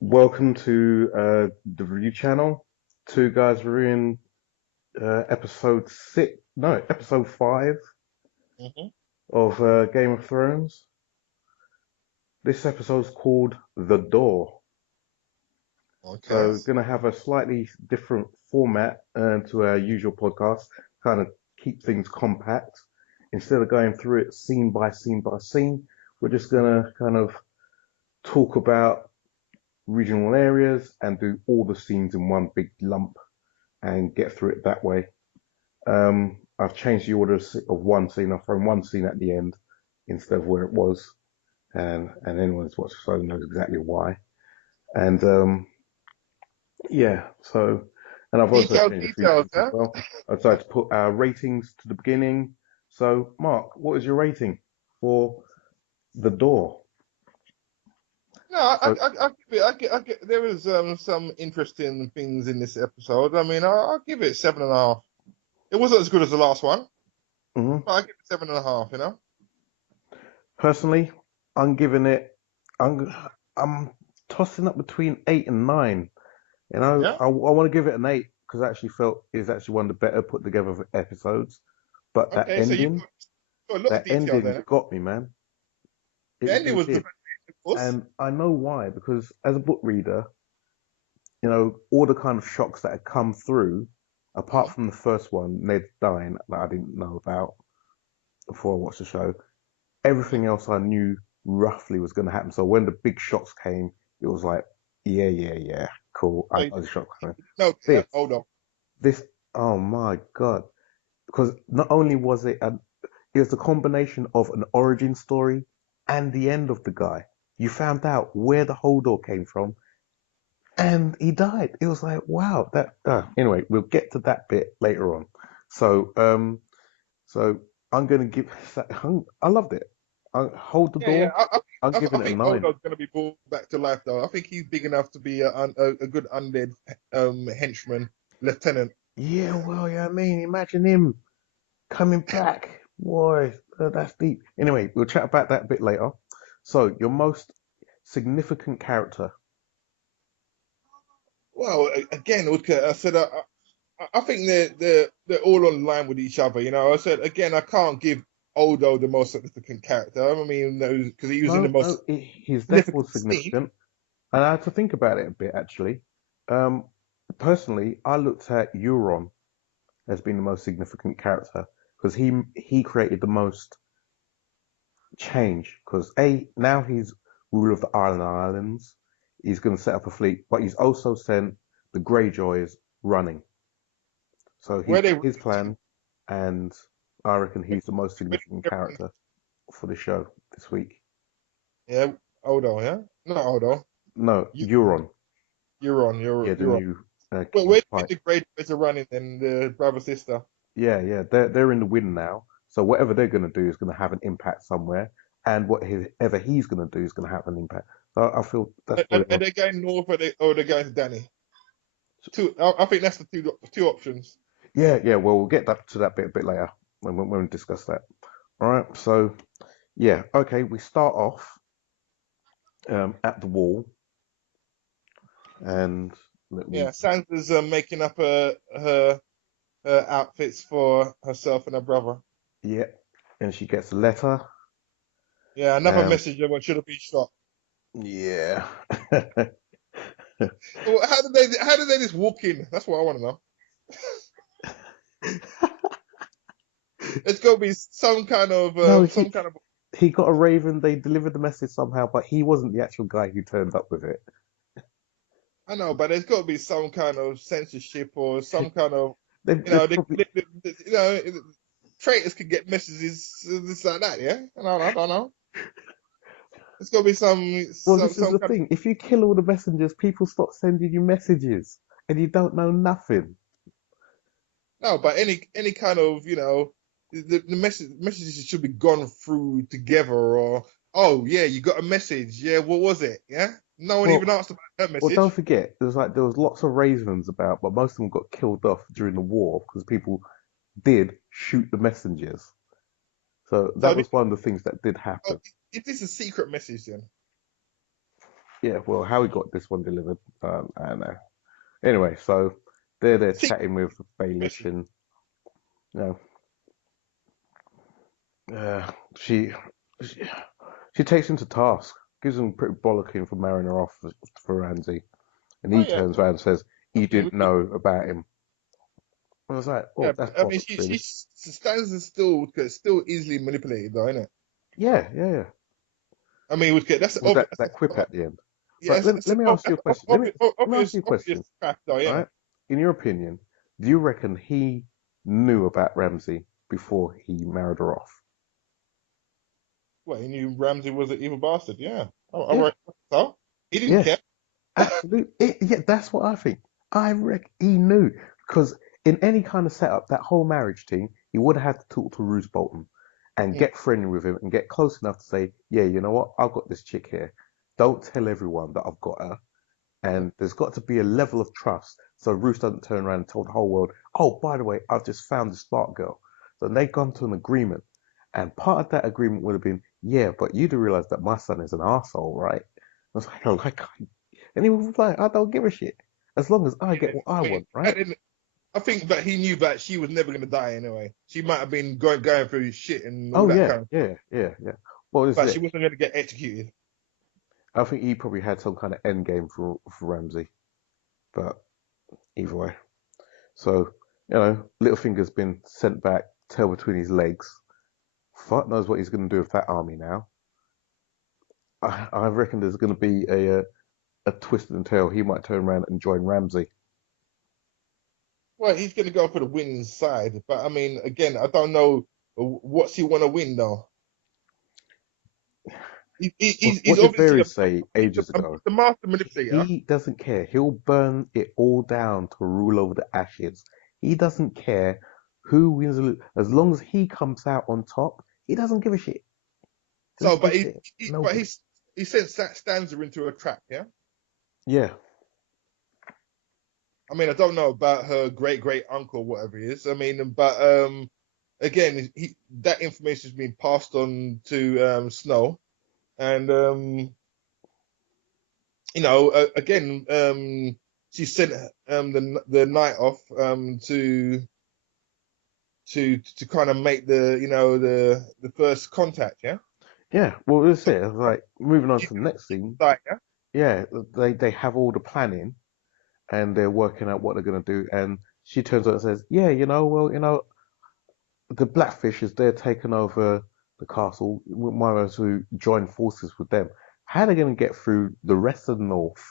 Welcome to the review channel. Two guys reviewing episode six, no, episode five Hmm. of Game of Thrones. This episode's called The Door. Okay. So, gonna have a slightly different format to our usual podcast, kind of keep things compact. Instead of going through it scene by scene by scene, we're just gonna kind of talk about regional areas and do all the scenes in one big lump and get through it that way. I've changed the order of one scene. I've thrown one scene at the end instead of where it was, and anyone who's watched the show knows exactly why. And yeah, so and I've also Detailed changed a few details, things as huh? well. I decided to put our ratings to the beginning. So, Mark, what is your rating for The Door? No, So, I give it. There was some interesting things in this episode. I mean, I'll give it 7.5. It wasn't as good as the last one, mhm. but I give it 7.5. You know? Personally, I'm giving it. I'm I'm tossing up between 8 and 9. Yeah. I want to give it an 8 because I actually felt it's actually one of the better put together episodes. But Okay, so you've got a lot of that detail ending there. got me, man. It The ending really was the did. best, of course. And I know why, because as a book reader, all the kind of shocks that had come through, apart Mhm. from the first one, Ned dying, that I didn't know about before I watched the show, Yeah. everything else I knew roughly was going to happen. So when the big shocks came, it was like, yeah, yeah, yeah, cool. I So know the shocks coming. no, This, hold on. this, oh my God. Because not only was it was a combination of an origin story and the end of the guy. You found out where the Hodor came from, and he died. It was like, wow, that. Anyway, we'll get to that bit later on. So, so I'm gonna give. I loved it. Hold the Yeah, yeah. door. I'm I giving it a think nine. Odo's going to be brought back to life, though. I think he's big enough to be a good undead henchman, lieutenant. Yeah, well, yeah, I mean, imagine him coming back. Boy, that's deep. Anyway, we'll chat about that a bit later. So, your most significant character. Well, again, okay, I said I think they're all online with each other. You know, I said again, I can't give Odo the most significant character. I mean, because he was in the No, most no, his death was significant scene. significant, and I had to think about it a bit actually. Um, Personally, I looked at Euron as being the most significant character because he created the most change. Because now he's ruler of the Islands, he's going to set up a fleet, but he's also sent the Greyjoys running. So he Where they put running his to? plan, and I reckon he's the most significant character for the show this week. Yeah, Odo. Yeah, not Odo. No, You, Euron. you're on. Yeah, the You're on. new Well, King where of do you think Pike. the great boys are running and the brother sister? Yeah, yeah, they're in the win now. So whatever they're going to do is going to have an impact somewhere, and whatever he's going to do is going to have an impact. So I feel that's what it Are was. they going north or are they going to Danny? Two. I think that's the two options. Yeah, yeah. Well, we'll get that to that bit a bit later when we discuss that. All right. So yeah, okay. We start off at the wall, and let me. Yeah, Sansa's making up her outfits for herself and her brother. Yeah, and she gets a letter. Yeah, another Um, messenger one should have been shot. yeah. Well, how did they just walk in? That's what I want to know. It's got to be No, some kind of. he got a raven. They delivered the message somehow, but he wasn't the actual guy who turned up with it. I know, but there's got to be some kind of censorship or some kind of, They probably traitors could get messages this like that. Yeah, I don't know. It's got to be some well, some this is some the kind of. thing. If you kill all the messengers, people stop sending you messages, and you don't know nothing. No, but any kind of the messages should be gone through together or oh yeah you got a message yeah what was it yeah no one even Well, asked about that well, don't message. forget, there was lots of ravens about, but most of them got killed off during the war because people did shoot the messengers. So So that was one of the things that did happen. it is a secret message then. Yeah, well, how he got this one delivered, I don't know. Anyway, so they're there See, chatting with Baelish, and you know, uh, she, she she takes him to task, gives him pretty bollocking for marrying her off for Ramsay, and oh he yeah, turns around and says I he mean, didn't know about him. I was like, yeah, oh, that's I mean, bollocks, really. she stands is still easily manipulated, though, isn't it? Yeah, yeah, yeah. I mean, that's With obvious. that quip at the end. Yeah, But let me ask you a question. Let me ask you a obvious question. crap, though, All yeah. right. In your opinion, do you reckon he knew about Ramsay before he married her off? Well, he knew Ramsey was an evil bastard. Yeah, I Yeah, reckon so. He didn't yeah, care. absolutely. Yeah, that's what I think. I reckon he knew because in any kind of setup, that whole marriage thing, he would have had to talk to Roose Bolton and Mm, get friendly with him and get close enough to say, yeah, you know what, I've got this chick here. Don't tell everyone that I've got her. mm. And there's got to be a level of trust so Roose doesn't turn around and tell the whole world, oh, by the way, I've just found this Spark girl. So they've gone to an agreement. And part of that agreement would have been, yeah, but you do realize that my son is an asshole, right? I was like, oh, like, and he was like, I don't give a shit. As long as I Yeah, get what I I mean, want, right? I think that he knew that she was never going to die anyway. She might have been going through shit and all Oh, that yeah, kind of, yeah, yeah, yeah. What is but she it? wasn't going to get executed. I think he probably had some kind of end game for Ramsey, but either way. So, Littlefinger's been sent back, tail between his legs. Fuck knows what he's going to do with that army now. I reckon there's going to be a twist and tail. He might turn around and join Ramsay. Well, he's going to go for the winning side, but I mean, again, I don't know what's he want to win though. He's What did obviously Varys say ages he's ago? the master manipulator. He doesn't care. He'll burn it all down to rule over the ashes. He doesn't care who wins or loses. As long as he comes out on top, he doesn't give a shit. So, Doesn't give a shit. but Nobody. he sent Stanza into a trap. Yeah. Yeah, I mean, I don't know about her great uncle, whatever he is. I mean, but again, that information has been passed on to Snow, and again, she sent the night off to kind of make the first contact. Yeah. yeah. Well, that's it. It's like moving on She to the next scene. like, yeah. Yeah, they have all the planning and they're working out what they're gonna do. And she turns out and says, "Yeah, well, the Blackfish is there taking over the castle. We might as well join forces with them. How are they going to get through the rest of the north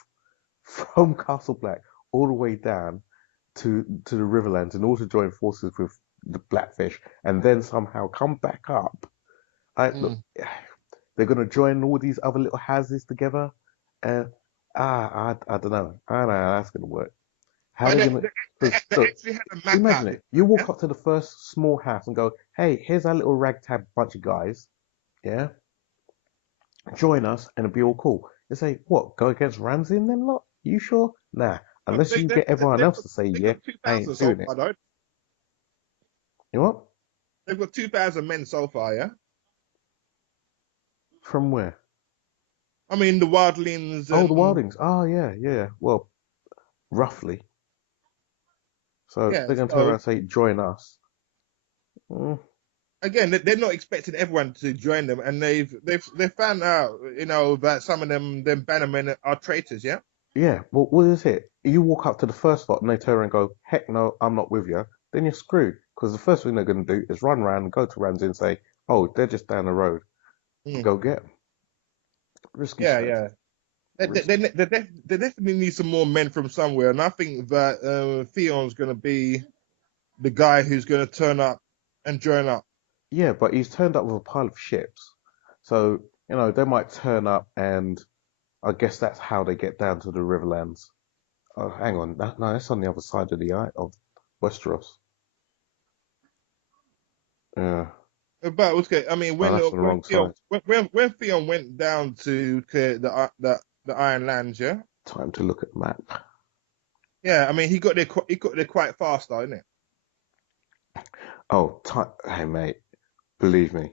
from Castle Black all the way down to the Riverlands in order to join forces with the Blackfish and then somehow come back up? Look, Mm. they're going to join all these other little houses together. And I don't know. I don't know how that's going to work. How are But they going to? Because they look, actually had a map imagine out. it. You Yeah. walk up to the first small house and go, "Hey, here's our little ragtag bunch of guys. Yeah, join us, and it'll be all cool." They say, "What? Go against Ramsay and them lot? You sure? Nah. But Unless you get everyone else to say they've yeah, got I 2,000 ain't so doing it." far, though. You know what? They've got 2,000 men so far, yeah. From where? I mean, the wildlings Oh, the and Wildings. Oh, yeah, yeah. Well, roughly. So yeah. they're gonna turn around So and say, "Join us." Mm, again, they're not expecting everyone to join them, and they've found out, that some of them bannermen are traitors, yeah. yeah. Well, what is it? You walk up to the first lot and they turn around and go, "Heck no, I'm not with you." Then you're screwed because the first thing they're gonna do is run around and go to Ramsay and say, "Oh, they're just down the road. Mm. Go get them." Risky Yeah, yeah. strategy. Risky. They definitely need some more men from somewhere, and I think that Theon's going to be the guy who's going to turn up and join up. Yeah, but he's turned up with a pile of ships. So, they might turn up and I guess that's how they get down to the Riverlands. Oh, hang on. No, that's on the other side of the eye of Westeros. Yeah. But okay, I mean, No, that's on the wrong side. When Theon went down to clear the Iron Lands, yeah, Time to look at the map. yeah, I mean, he got there quite fast, though, didn't it? Oh, hey mate, believe me,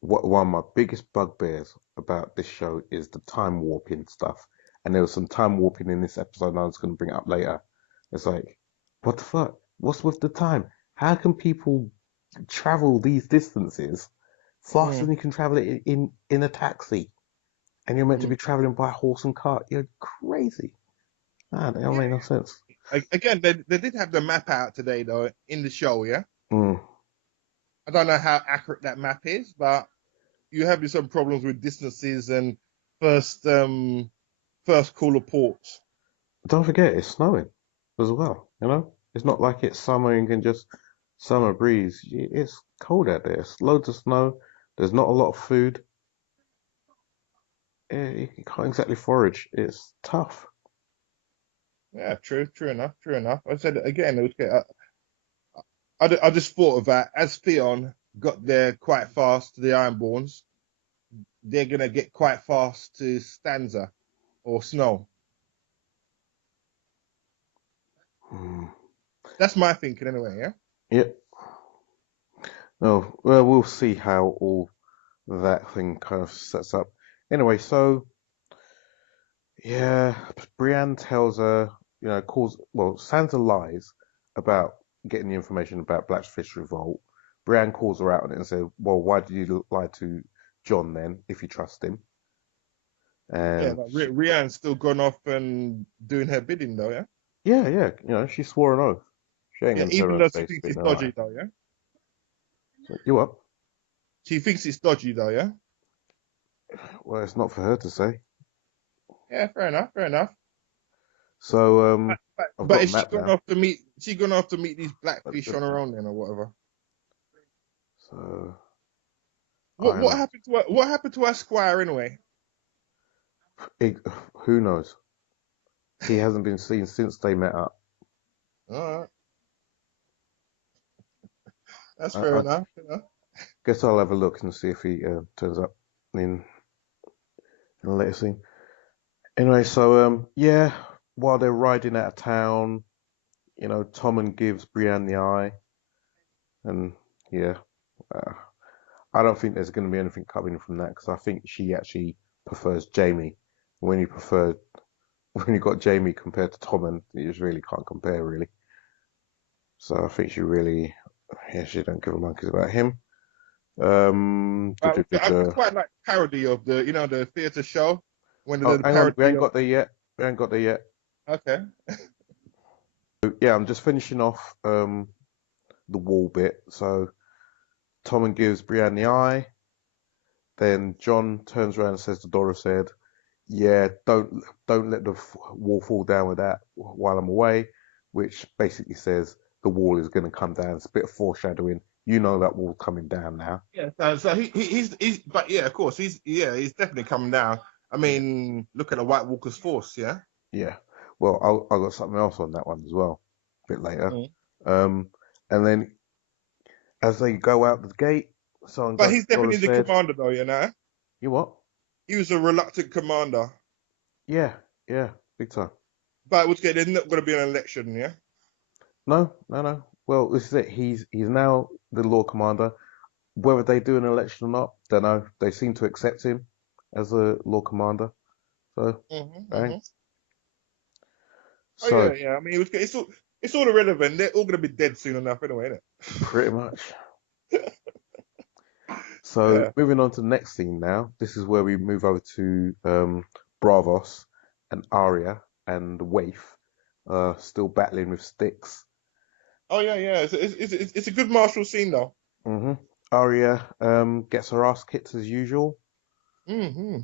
one of my biggest bugbears about this show is the time warping stuff. and there was some time warping in this episode, and I was going to bring it up later. It's like, what the fuck? What's with the time? How can people travel these distances faster Mm, than you can travel it in a taxi? And you're meant to mm. be traveling by horse and cart. You're crazy. Man, it don't Yeah. make no sense. Again, they did have the map out today though in the show. Yeah. Mm. I don't know how accurate that map is, but you having some problems with distances and first first cooler ports. Don't forget, it's snowing as well. You know, it's not like it's summer and you can just summer breeze. It's cold out there. It's loads of snow. There's not a lot of food. You can't exactly forage. It's tough. Yeah, true enough, true enough. I said it again, it was good. I just thought of that as Theon got there quite fast to the Ironborns, they're gonna get quite fast to Stanza or Snow. Mm. That's my thinking anyway. Yeah. Yep. Oh, well, we'll see how all that thing kind of sets up. Anyway, so yeah, Brienne tells her, Sansa lies about getting the information about Blackfish Revolt. Brienne calls her out on it and says, well, why did you lie to John then, if you trust him? Yeah, And like Rianne's still gone off and doing her bidding though, yeah. yeah, she swore an oath. She ain't Yeah, gonna turn even around and though she say thinks spit it's in her eye. dodgy though, yeah. So, you up? She thinks it's dodgy though, yeah. Well, it's not for her to say. Yeah, fair enough, fair enough. So, I've But got a is she map gone now. off to meet? She gone off to meet these But, blackfish on her own then, or whatever? so, What Island. happened to her? What happened to her squire anyway? It, who knows? He hasn't been seen since they met up. All right, that's fair I enough. You know? guess I'll have a look and see if he turns up in, in a later scene. Anyway, so yeah, while they're riding out of town, Tommen gives Brienne the eye, and yeah, uh, I don't think there's going to be anything coming from that because I think she actually prefers Jamie. When you prefer, when you got Jamie compared to Tommen, you just really can't compare, really. So I think yeah, she don't give a monkeys about him. Duh, duh, duh, I duh. quite like parody of the theatre show when they Oh, did the hang on, we parody ain't of. got there yet. We ain't got there yet. Okay. So, yeah, I'm just finishing off the wall bit. So Tommen gives Brienne the eye. Then John turns around and says to Dorothy, "Yeah, don't let the wall fall down with that while I'm away," which basically says the wall is going to come down. It's a bit of foreshadowing. You know that wall coming down now. Yeah. So he's but yeah, of course he's definitely coming down. I Yeah, mean, look at the White Walker's force, yeah. yeah. Well, I'll got something else on that one as well, a bit later. Mm. Um, and then as they go out the gate, someone But got he's definitely the said, commander though, you know. "You what?" He was a reluctant commander. Yeah, yeah, big time. But which there's not going to be an election, yeah. No, no, no. Well, this is it. He's now the Lord Commander. Whether they do an election or not, don't know. They seem to accept him as a Lord Commander. So, bang. Hmm. Oh So, yeah. I mean, it's all irrelevant. They're all going to be dead soon enough anyway, isn't pretty much. it? So, Yeah. moving on to the next scene now. This is where we move over to Bravos and Arya and Waif, still battling with sticks. Oh yeah. It's a good martial scene though. hmm Arya gets her ass kicked as usual, Hmm.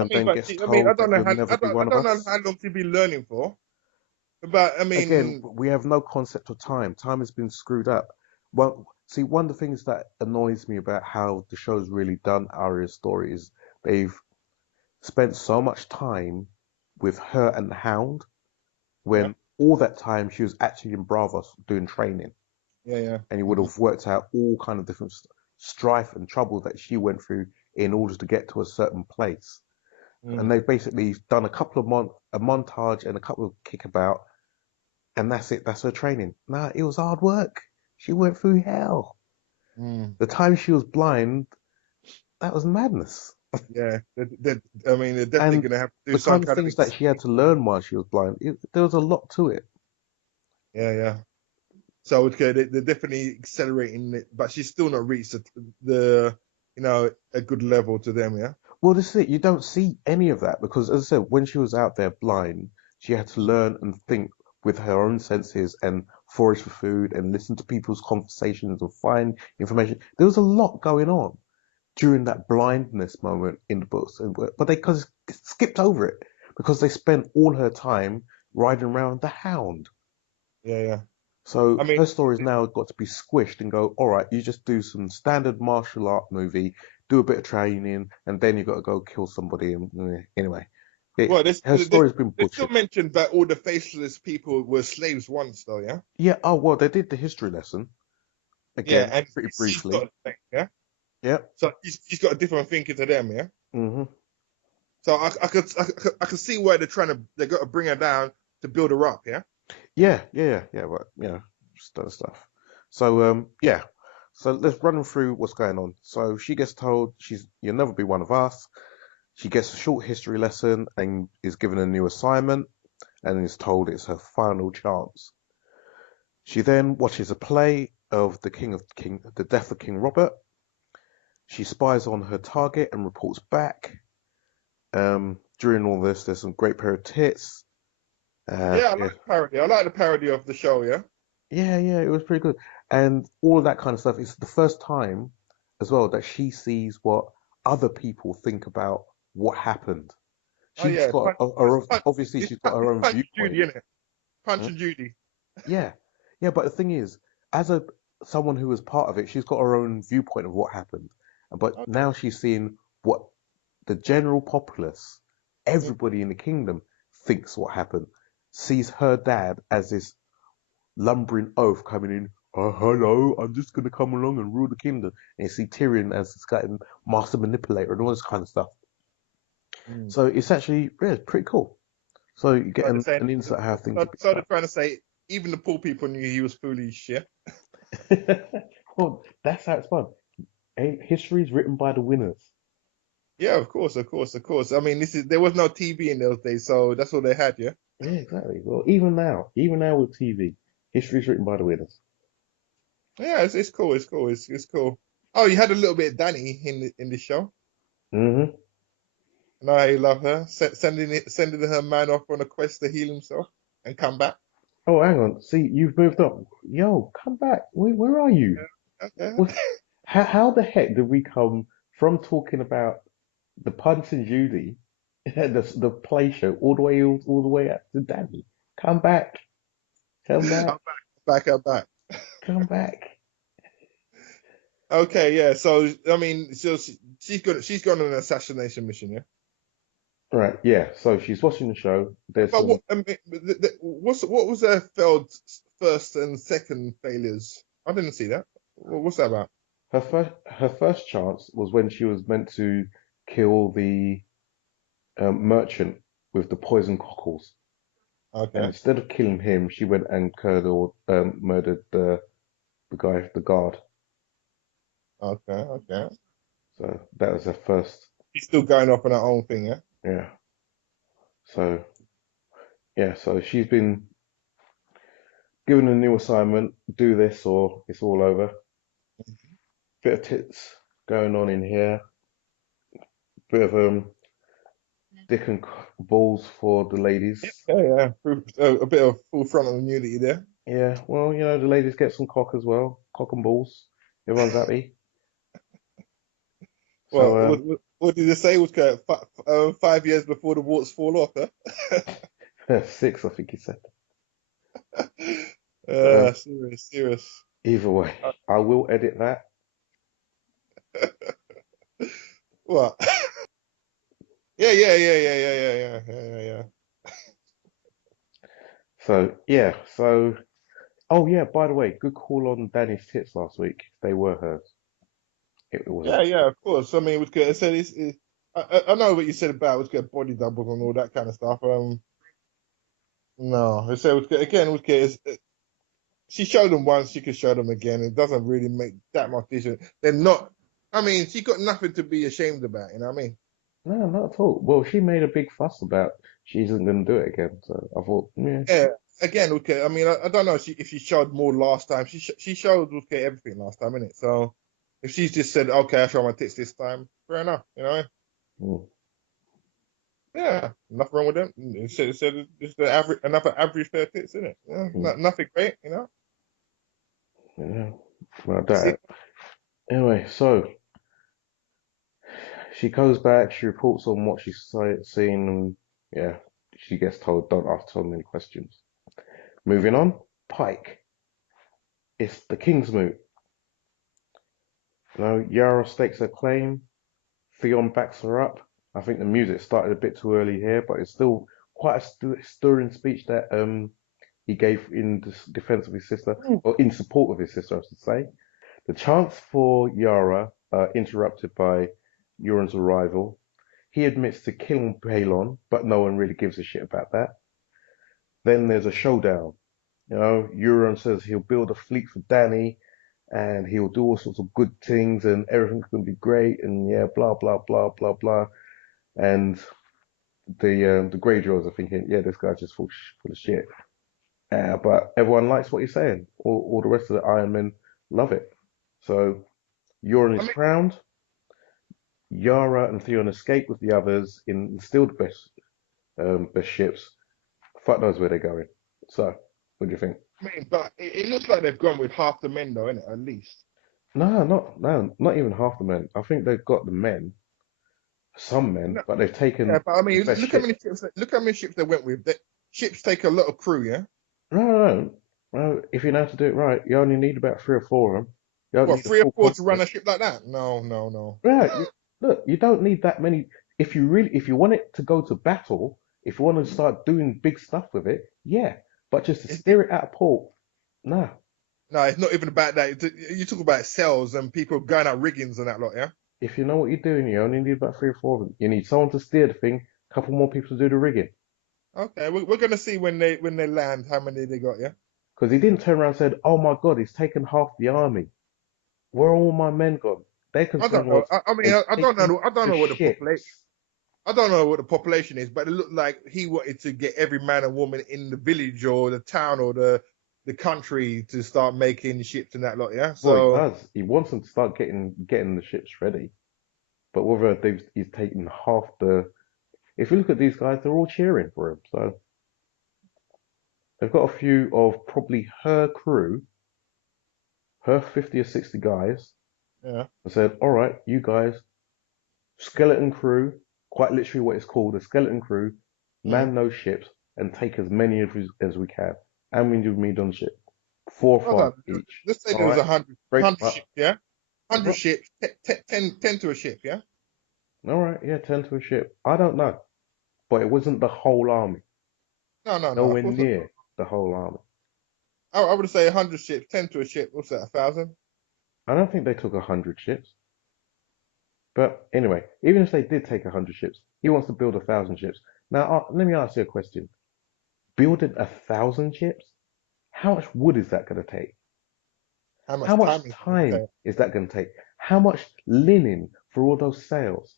I and mean, then but gets I mean, told that you'll never be I one of don't know us. how long she's been learning for. But I Again, mean, we have no concept of time. Time has been screwed up. Well, see, one of the things that annoys me about how the show's really done Arya's story is they've spent so much time with her and the Hound yeah, when all that time she was actually in Bravos doing training, yeah. and you would Hmm. have worked out all kind of different strife and trouble that she went through in order to get to a certain place. Mm. And they've basically done a couple of a montage and a couple of kickabout, and that's it. That's her training. Nah, it was hard work. She went through hell. Mm. The time she was blind, that was madness. Yeah, I mean, they're definitely And going to have to do the some kind of kind of things that she had to learn while she was blind, there was a lot to it. yeah, yeah. So it's good. They're definitely accelerating it, but she's still not reached the a good level to them. Yeah. Well, this is it. You don't see any of that because, as I said, when she was out there blind, she had to learn and think with her own senses and forage for food and listen to people's conversations and find information. There was a lot going on during that blindness moment in the books, but they skipped over it because they spent all her time riding around the Hound. Yeah, yeah. I So mean, her story's now got to be squished and go, all right, you just do some standard martial art movie, do a bit of training, and then you got to go kill somebody. And anyway, well, her story's been they still butchered. mentioned that all the faceless people were slaves once, though. Yeah. Yeah. Oh well, they did the history lesson Yeah, again, and pretty she's got briefly. a thing, yeah. Yep. So she's got a different thinking to them, yeah. Hmm. So I could see why they got to bring her down to build her up, yeah. Yeah. Yeah. Yeah. Yeah. But just other stuff. So yeah. So let's run through what's going on. So she gets told you'll never be one of us. She gets a short history lesson and is given a new assignment and is told it's her final chance. She then watches a play of the death of King Robert. She spies on her target and reports back. During all this, there's some great pair of tits. Yeah, I like Yeah, the parody. I like the parody of the show, yeah. yeah, it was pretty good, and all of that kind of stuff. It's the first time, as well, that she sees what other people think about what happened. Oh She's yeah, got obviously she's got her it's own Punch and viewpoint. Judy, isn't it? Punch Hmm? and Judy. Yeah, yeah, but the thing is, as a someone who was part of it, she's got her own viewpoint of what happened. But Okay. now she's seeing what the general populace, Mm. everybody in the kingdom, thinks what happened. Sees her dad as this lumbering oaf coming in. Oh, hello, I'm just gonna come along and rule the kingdom. And you see Tyrion as this guy, master manipulator, and all this kind of stuff. Mm. So it's actually pretty cool. So you get So they're saying, an insight how things are being so they're done. trying to say even the poor people knew he was foolish, yeah. Well, that's how it's fun. History is written by the winners. Yeah, of course, of course, of course. I mean, there was no TV in those days, so that's all they had, yeah. Yeah, exactly. Well, even now with TV, history is written by the winners. Yeah, it's cool, it's cool, it's cool. Oh, you had a little bit of Danny in the show. Hmm. I know how you love her. Sending her man off on a quest to heal himself and come back. Oh, hang on. See, you've moved on. Yo, come back. Where are you? Okay, What? How the heck did we come from talking about the Punch and Judy, the play show, all the way up to Danny? Come back. Come I'm back. back, I'm back. Come back. Okay, yeah. So I mean, she's gone on an assassination mission, yeah. Right. Yeah. So she's watching the show. There's But some. what I mean, what was their failed first and second failures? I didn't see that. What's that about? Her first chance was when she was meant to kill the merchant with the poison cockles. And Okay, instead of killing him, she went and murdered the guy, the guard. okay. So that was her first. She's still going off on her own thing, yeah. Yeah. So yeah. So she's been given a new assignment. Do this or it's all over. Bit of tits going on in here. Bit of dick and balls for the ladies. Yeah, yeah. A bit of full frontal nudity there. Yeah. Well, the ladies get some cock as well. Cock and balls. Everyone's happy. Well, So what did they say? Was 5 years before the warts fall off, huh? 6, I think he said. But Serious, serious. either way, I will edit that. What? Yeah. So yeah, oh yeah, by the way, good call on Danny's tits last week. They were hers. It wasn't. Yeah, of course. I mean, it was good. I said I know what you said about it was good body doubles and all that kind of stuff. No, I said it was good. Again, it was good. She showed them once, she could show them again. It doesn't really make that much difference. They're not. I mean, she got nothing to be ashamed about. You know what I mean? No, not at all. Well, she made a big fuss about she isn't going to do it again. So I thought, yeah, Yeah. Again, okay. I mean, I don't know if she showed more last time. She showed okay everything last time, innit? So if she's just said, okay, I show my tits this time, fair enough. You know? mm, Yeah, nothing wrong with them. It said it's the average, another average pair of tits, isn't it? Yeah, mm, nothing great, you know. yeah. Well, That's it. that anyway. So she goes back. She reports on what she's seen, and yeah, she gets told, "Don't ask so many questions." Moving on, Pike. It's the King's moot. You know, Yara stakes her claim. Theon backs her up. I think the music started a bit too early here, but it's still quite a stirring speech that he gave in defense of his sister, Mm. or in support of his sister, I should say. The chants for Yara are interrupted by Euron's arrival. He admits to killing Balon, but no one really gives a shit about that. Then there's a showdown. You know, Euron says he'll build a fleet for Dany, and he'll do all sorts of good things, and everything's going to be great, and yeah, blah blah blah blah blah. And the Greyjoys are thinking, yeah, this guy's just full of shit. But everyone likes what he's saying. All the rest of the Iron Men love it. So Euron I is mean, crowned. Yara and Theon escape with the others in still the best ships. Fuck knows where they're going. So, what do you think? but it looks like they've gone with half the men, though, innit? At least. No, not even half the men. I think they've got the men, some men, No, but they've yeah, taken but I the mean, best look how ships. many ships. Look how many ships they went with. Ships take a lot of crew, yeah. No. Well, if you know how to do it right, you only need about three or four of them. You don't What, need a three or full four to run complement. a ship like that? No, no, no. Right. Look, you don't need that many. If you want it to go to battle, if you want to start doing big stuff with it, yeah. But just to steer it out of port, no. No, it's not even about that. You talk about cells and people going out riggings and that lot, yeah. If you know what you're doing, you only need about three or four of them. You need someone to steer the thing, a couple more people to do the rigging. Okay, we're gonna see when they land how many they got, yeah. Because he didn't turn around and said, "Oh my God, he's taken half the army. Where are all my men gone?" Their I concern don't know. was I mean, they've I don't taken know. I don't the know what the population. ships. I don't know what the population is, but it looked like he wanted to get every man and woman in the village or the town or the country to start making ships and that lot. Yeah. Well, he So does. He wants them to start getting the ships ready. But whether he's taken half the. If you look at these guys, they're all cheering for him. So they've got a few of probably her crew, her 50 or 60 guys, yeah. and said, "All right, you guys, skeleton crew, quite literally what it's called, a skeleton crew, Mm. man those ships and take as many as we can. And we need on ship, 4 or 5 Hold on. each. Let's say All there was right, break them 100 up. ships. Yeah. 100 Well, ships. 10 to a ship. Yeah. all right, yeah, 10 to a ship. I don't know, but it wasn't the whole army. No, no, no. Of Nowhere course not. near the whole army. I would say 100 ships. 10 to a ship. What's that? 1,000. I don't think they took 100 ships. But anyway, even if they did take 100 ships, he wants to build 1,000 ships. Now, let me ask you a question. Building 1,000 ships? How much wood is that going to take? How How much much time is it going to time take? is that going to take? How much linen for all those sails?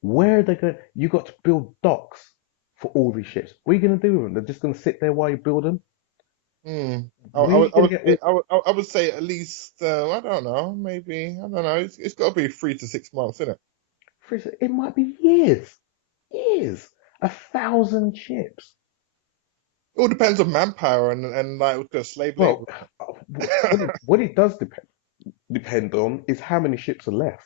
Where are they going? You got to build docks for all these ships. What are you going to do with them? They're just going to sit there while you build them. Hmm. Where are you going to get all? I would say at least I don't know, maybe I don't know. It's got to be 3 to 6 months, isn't it? It might be years, years. 1,000 ships. It all depends on manpower and like the slave labor. Well, what it does depend on is how many ships are left.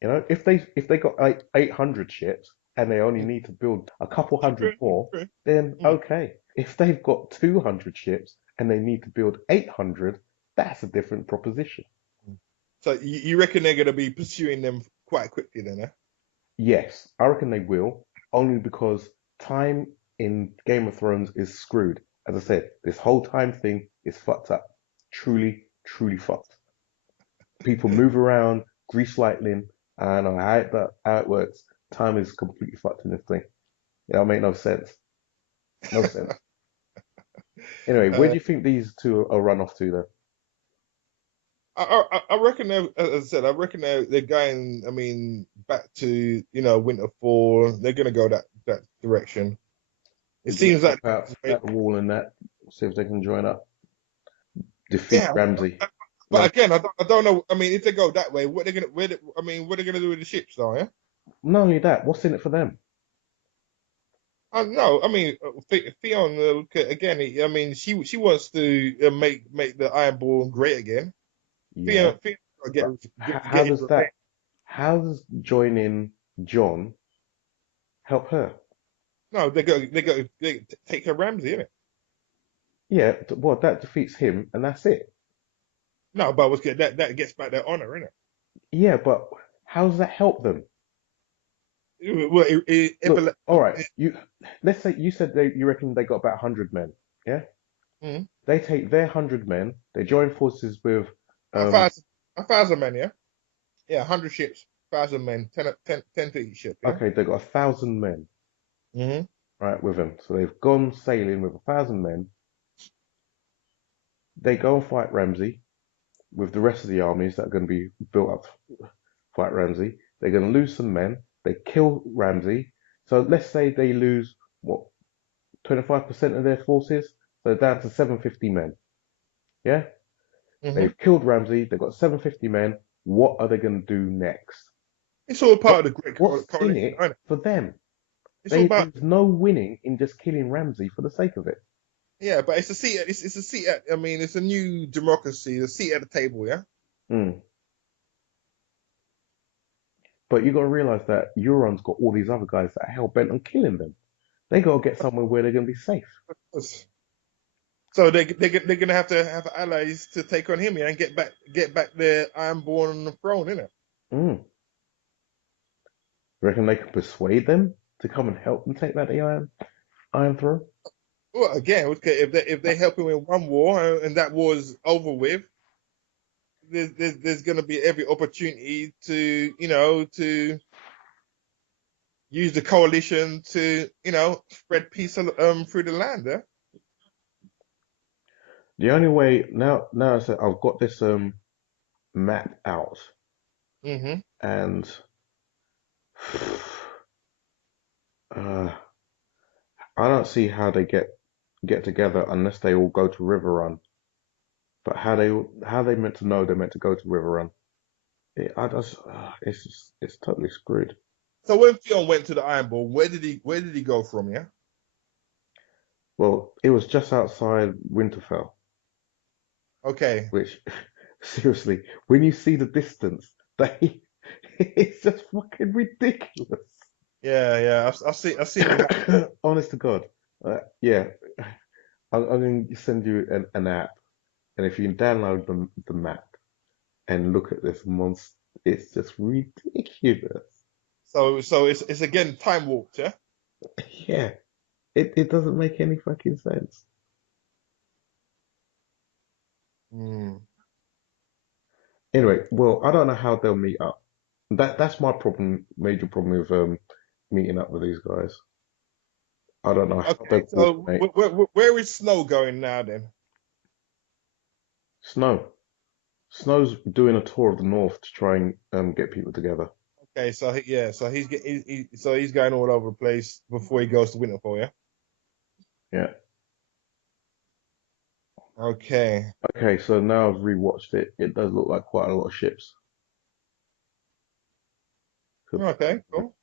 You know, if they got 800 ships and they only Mm. need to build a couple True, hundred more, true. then Mm. okay. If they've got 200 ships and they need to build 800, that's a different proposition. Mm. So you reckon they're going to be pursuing them quite quickly then, eh? Yes, I reckon they will, only because time in Game of Thrones is screwed. As I said, this whole time thing is fucked up. Truly, truly fucked. People move around, grease lightning. I don't know how it works. Time is completely fucked in this thing. It don't make no sense. No sense. Anyway, where Uh, do you think these two are run off to though? I reckon as I said, I reckon they're going. I mean, back to Winterfall. They're gonna go that direction. It They're gonna seems like help out at the wall and that. See if they can join up, defeat yeah. Ramsay. But Ram- again, I don't know. I mean, if they go that way, what they gonna where? I mean, what are they gonna do with the ships, though? Yeah. Not only that, what's in it for them? I know. I mean, Theon again. I mean, she wants to make the Ironborn great again. Yeah, Theon but how get his does revenge. that? How does joining John help her? No, they take her Ramsay, innit? Yeah, well, that defeats him, and that's it. No, but what's good? That gets back their honor, innit? Yeah, but how does that help them? Well, Look, all right, let's say you said you reckon they got about 100 men. Yeah, mm, they take their 100 men, they join forces with, a um, thousand, a thousand men, yeah, yeah, 100 ships, 1,000 men, 10 to each ship, yeah. okay, they got 1,000 men, Hmm. right, with them. So they've gone sailing with 1,000 men. They go and fight Ramsay with the rest of the armies that are going to be built up to fight Ramsay. They're going to lose some men. They kill Ramsay. So let's say they lose what 25% of their forces, so down to 750 men. Yeah, Hmm. they've killed Ramsay. They've got 750 men. What are they going to do next? It's all What part of the great what's in coalition, it isn't it? for them? It's all about There's no winning in just killing Ramsay for the sake of it. yeah, but it's a seat. It's a seat. I mean, it's a new democracy, a seat at the table, yeah. Mm. But you got to realize that Euron's got all these other guys that are hell bent on killing them. They got to get somewhere where they're going to be safe. So they're gonna have to have allies to take on him, yeah, and get back their Ironborn on the throne, innit? Mm. Reckon they can persuade them to come and help them take that Iron Throne? Well, again, okay, if they help him in one war and that war's over with, there's going to be every opportunity to to use the coalition to spread peace through the land. Eh? The only way now I said I've got this map out, Hmm. and uh, I don't see how they get together unless they all go to River Run. But how they meant to know they're meant to go to River Run? It's totally screwed. So when Theon went to the Ironborn, where did he go from? Yeah. Well, it was just outside Winterfell, Okay. which seriously, when you see the distance, they it's just fucking ridiculous. Yeah, yeah. I've seen the map. Honest to God, yeah, I'm going to send you an app, and if you can download the map and look at this monster, it's just ridiculous. So it's again time warped. Yeah. Yeah, it doesn't make any fucking sense. Mm. Anyway, well, I don't know how they'll meet up. That's my problem, major problem with meeting up with these guys. I don't know how Okay. they So coordinate. where is Snow going now then? Snow. Snow's doing a tour of the north to try and get people together. Okay, so yeah, so so he's going all over the place before he goes to Winterfell, yeah. Yeah. Okay, Okay, so now I've rewatched it. It does look like quite a lot of ships. okay, cool.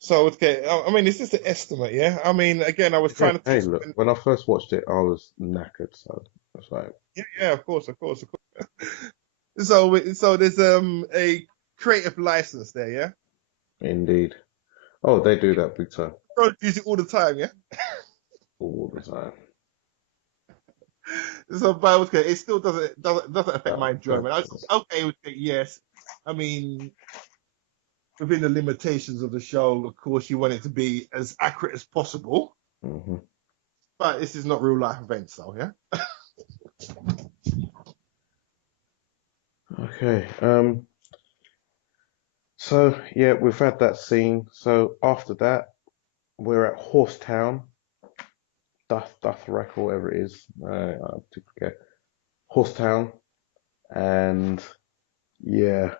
So okay, I mean, it's just an estimate, yeah. I mean, again, I was Yeah, trying to hey, think. look, when I first watched it, I was knackered, so it's like, Yeah, yeah, of course, of course, of course. So there's a creative license there, yeah. indeed. Oh, they do that big time, Don't use it all the time, yeah. all the time. So, but okay, it still doesn't affect my Don't enjoyment. I was okay with it, yes. I mean, within the limitations of the show, of course, you want it to be as accurate as possible. hmm But this is not real life events, though, yeah. Okay. So yeah, we've had that scene. So after that, we're at Horsetown, Dothrak or whatever it is. I forget. Horsetown, and yeah,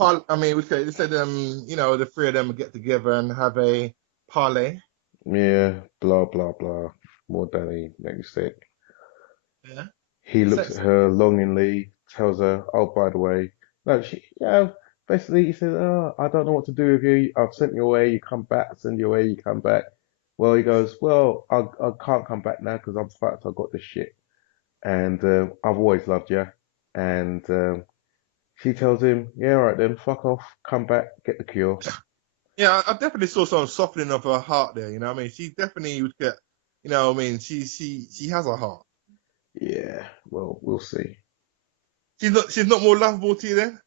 I mean, they said the three of them would get together and have a parlay. yeah, blah blah blah. More Danny make me sick. Yeah. He looks at Sex. her longingly, tells her, "Oh, by the way, no, she, yeah." Basically, he says, "Oh, I don't know what to do with you. I've sent you away. You come back. I send you away. You come back." Well, he goes, "Well, I can't come back now because I'm fucked. I got this shit, and I've always loved you." And she tells him, "Yeah, all right then, fuck off. Come back, get the cure." Yeah, I definitely saw some softening of her heart there. I mean, she definitely would get. I mean, she has a heart. Yeah, well, we'll see. She's not more lovable to you then.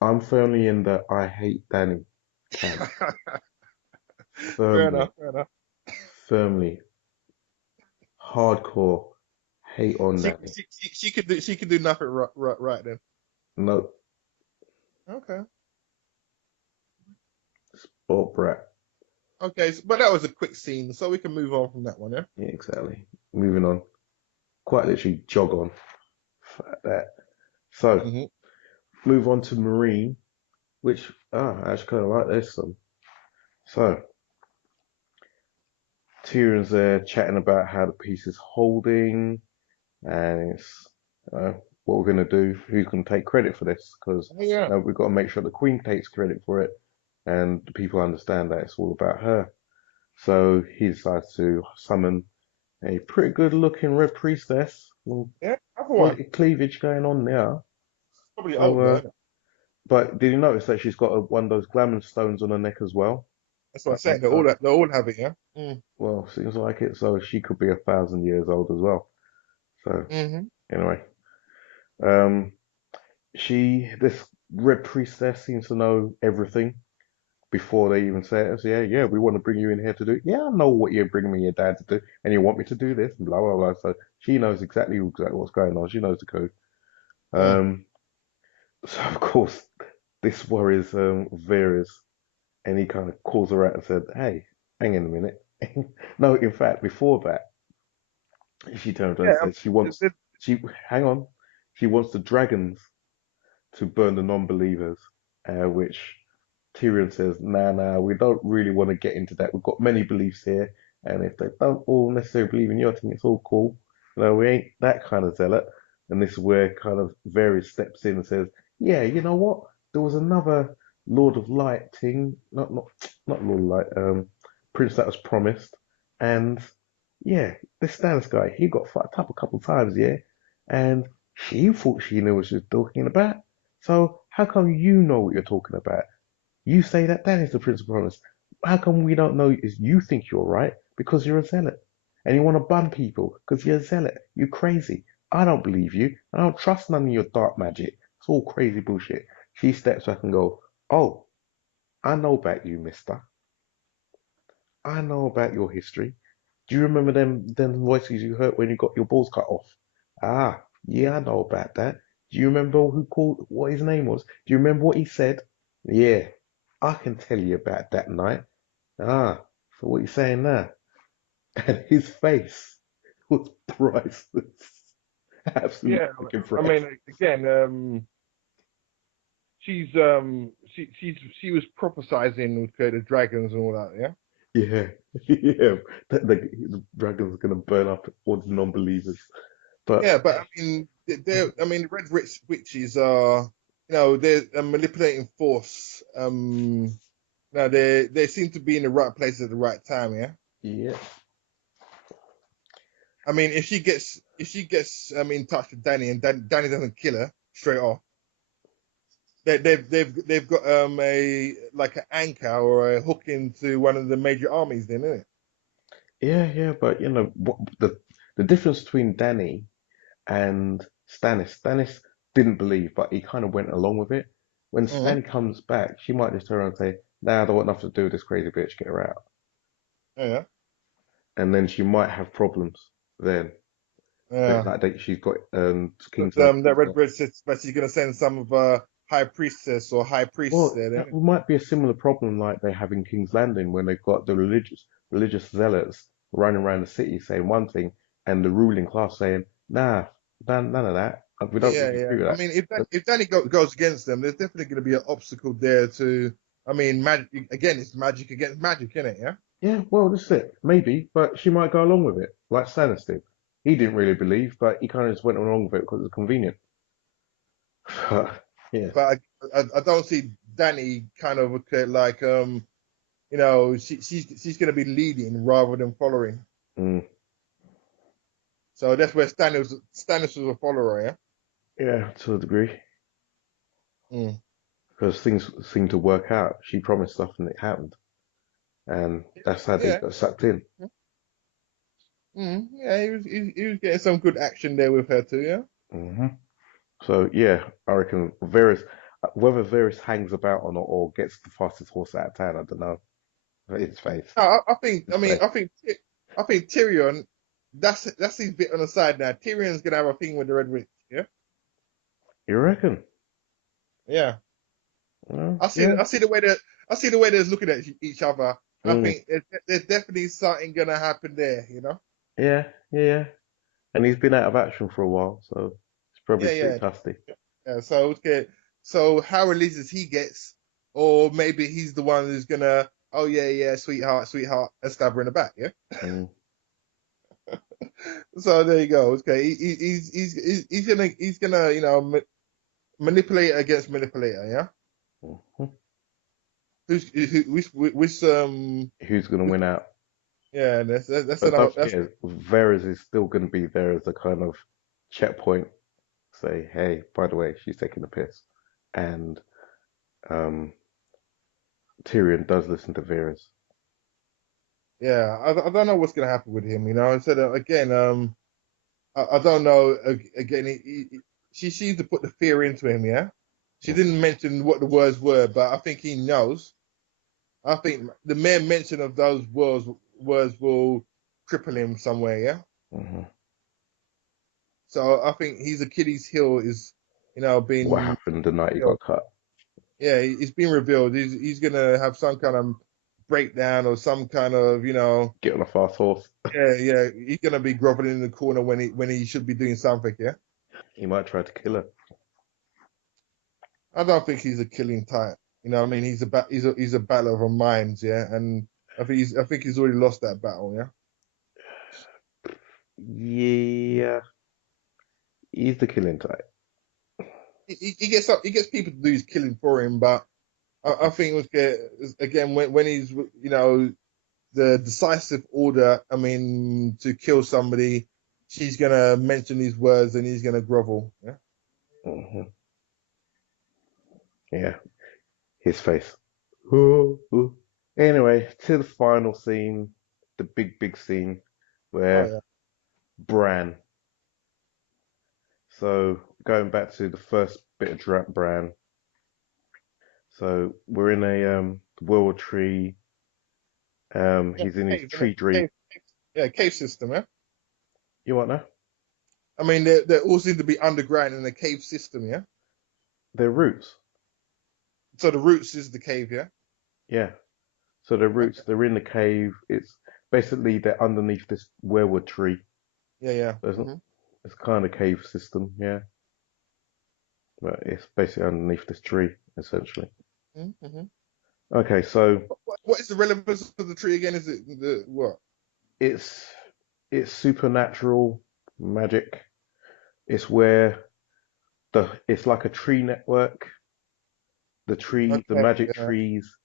I'm firmly in the I hate Danny camp. Fair enough. Firmly, Fair enough. firmly, hardcore hate on Danny. She could do nothing right then. No, Okay. sport brat. Okay. But that was a quick scene, so we can move on from that one. Yeah. Yeah, exactly. Moving on. Quite literally jog on. Fuck that. So, Hmm. move on to Marine, which, I actually kind of like this one. So, Tyrion's there chatting about how the piece is holding, and it's, what we're going to do, who's going to take credit for this, because Oh, yeah. we've got to make sure the Queen takes credit for it, and the people understand that it's all about her. So, he decides to summon a pretty good looking Red Priestess. Well, Yeah. Other one. quality cleavage going on there. Probably So, old though. Innit? but did you notice that she's got one of those glamour stones on her neck as well? That's what I'm I, saying. They I, all have it. Yeah. well, seems like it. So she could be 1,000 years old as well. So Mm-hmm. anyway, um, this red priestess seems to know everything before they even say it. So yeah, we want to bring you in here to do. Yeah, I know what you're bringing me your dad to do, and you want me to do this, and blah blah blah. So she knows exactly what's going on. She knows the code. Mm. Um, so of course this worries Varys, and he kind of calls her out and said, "Hey, hang in a minute." No, in fact, before that, she turned around Yeah. and said she hang on, she wants the dragons to burn the non-believers, which Tyrion says, nah, we don't really want to get into that. We've got many beliefs here, and if they don't all necessarily believe in your thing, it's all cool. We ain't that kind of zealot. And this is where kind of Varys steps in and says, yeah, you know what? There was another Lord of Light thing, not Lord of Light, Prince that was promised, and yeah, this Stannis guy, he got fucked up a couple of times, yeah, and she thought she knew what she was talking about. So how come you know what you're talking about? You say that that is the principal promise. How come we don't know is you think you're right because you're a zealot and you want to bun people because you're a zealot? You crazy. I don't believe you. I don't trust none of your dark magic. It's all crazy bullshit. She steps back and go, oh, I know about you, mister. I know about your history. Do you remember them voices you heard when you got your balls cut off? Ah, yeah, I know about that. Do you remember who called what his name was? Do you remember what he said? Yeah, I can tell you about that night. Ah, so what are you saying now? And his face was priceless. Absolutely Yeah. fucking I priceless. mean, again, she was prophesizing with the dragons and all that. Yeah. Yeah, yeah. The dragon's gonna burn up all the non-believers. But Yeah, but I mean, the red witches are, they're a manipulating force. Now they seem to be in the right place at the right time. Yeah. yeah, I mean, if she gets in touch with Danny and Danny doesn't kill her straight off, they've got a like an anchor or a hook into one of the major armies. Then, isn't it? yeah. But you know what the difference between Danny and Stannis. Stannis didn't believe, but he kind of went along with it. When Hmm. Stanny comes back, she might just turn around and say, "Nah, I don't want nothing to do with this crazy bitch. Get her out." Yeah, And then she might have problems then. yeah. Like that, she's got King's But Landing. that She's red got witch says that she's gonna send some of high priestess or high priests well, there. that Then. might be a similar problem like they have in King's Landing when they've got the religious zealots running around the city saying one thing, and the ruling class saying, nah, none of that. We don't Yeah, really yeah. agree with I that. mean, But If Danny goes against them, there's definitely going to be an obstacle there to. I mean, magic again. It's magic against magic, isn't it? Yeah. yeah, well, this is it. Maybe, but she might go along with it, like Stannis did. He didn't really believe, but he kind of just went along with it because it's convenient. Yeah. But I don't see Danny kind of like she's going to be leading rather than following. Mm, So that's where Stannis was a follower. Yeah. yeah, to a degree. Mm. Because things seem to work out. She promised stuff and it happened. And that's how they Yeah. got sucked in. Yeah. He was getting some good action there with her too. Yeah. hmm So, yeah, I reckon Varys, whether Varys hangs about or not, or gets the fastest horse out of town, I don't know. His face. No, I think. His I mean, face. I think Tyrion. That's his bit on the side now. Tyrion's gonna have a thing with the Red Witch. Yeah. You reckon? Yeah. Yeah. I see the way that they're looking at each other. I Mm, think there's definitely something gonna happen there. You know. yeah, yeah, yeah. And he's been out of action for a while, so it's probably Yeah. pretty Yeah. toughy. Yeah. So okay. So how releases he gets, or maybe he's the one who's gonna. Oh yeah, yeah, sweetheart, sweetheart, and stab her in the back. Yeah. Mm, So there you go. Okay. He's gonna manipulator against manipulator. Yeah. mhm. Which Who's going to win out? yeah, that's But another don't that's forget, Varys is still going to be there as a kind of checkpoint. Say, hey, by the way, she's taking the piss. And um, Tyrion does listen to Varys. yeah. I don't know what's gonna happen with him. I said again. I don't know. Again, she seems to put the fear into him. Yeah, she didn't mention what the words were, but I think he knows. I think the mere mention of those words will cripple him somewhere. Yeah. hmm So I think his Achilles heel is, What being happened the night he revealed. got cut? Yeah, it's been revealed. He's gonna have some kind of breakdown or some kind of, Get on a fast horse. yeah, yeah. He's gonna be groveling in the corner when he should be doing something. Yeah, He might try to kill her. I don't think he's a killing type. I mean, he's a battle of our minds. Yeah, and I think he's already lost that battle. Yeah, Yeah, he's the killing type. he gets people to do his killing for him, but I think again when he's the decisive order, I mean, to kill somebody, she's gonna mention these words and he's gonna grovel. Yeah. hmm Yeah, his face. Ooh, ooh. Anyway, to the final scene, the big scene Oh where yeah. Bran. So going back to the first bit of Bran. So we're in a world tree. Yeah. He's in his Cave, innit? tree dream. Yeah, cave system. Yeah. You want to know? I mean, they all seem to be underground in a cave system. Yeah. Their roots. So the roots is the cave. Yeah. Yeah. So their roots. Okay. They're in the cave. It's basically they're underneath this werewood tree. Yeah. Yeah. So Mm-hmm. it's kind of cave system. Yeah. But it's basically underneath this tree essentially. Mm-hmm. Okay. So What is the relevance of the tree again? Is it the what? it's it's supernatural magic. It's where it's like a tree network. The Okay. magic Yeah. trees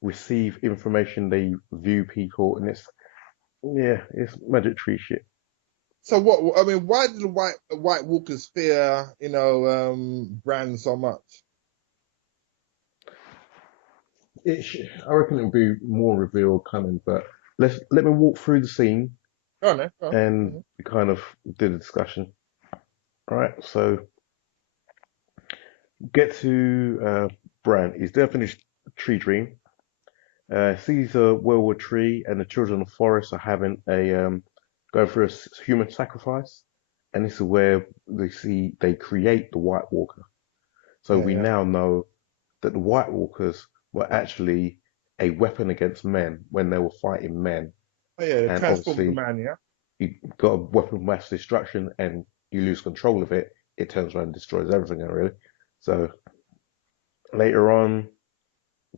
receive information. They view people, and it's magic tree shit. So what? I mean, why did the White Walkers fear Bran so much? I reckon it'll be more revealed coming, but let me walk through the scene Oh no. Oh. and Mm-hmm. we kind of do the discussion. All right, so get to Bran. He's there finished tree dream. Sees a werewolf tree, and the children of the forest are having a going through a human sacrifice, and this is where they create the White Walker. So Yeah. we Yeah. now know that the White Walkers were actually a weapon against men when they were fighting men, Oh yeah. The and transform the obviously, man. Yeah. you got a weapon of mass destruction and you lose control of it, it turns around and destroys everything, really. So later on,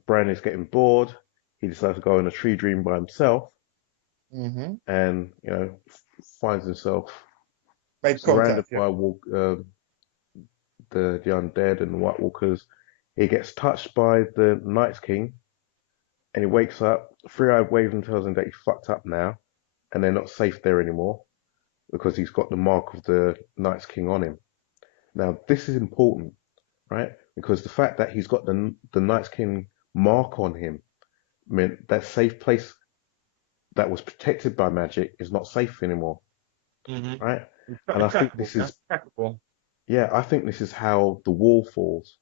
Bran is getting bored. He decides to go on a tree dream by himself, Mm-hmm. and finds himself Made surrounded contact, yeah. by the undead and the White Walkers. He gets touched by the Night's King, and he wakes up. Three-Eyed waves and tells him that he's fucked up now, and they're not safe there anymore because he's got the mark of the Night's King on him. Now, this is important, right? Because the fact that he's got the Night's King mark on him meant that safe place that was protected by magic is not safe anymore, Mm-hmm. right? And I think Trackable, this yeah. is, Trackable. yeah, I think this is how the wall falls,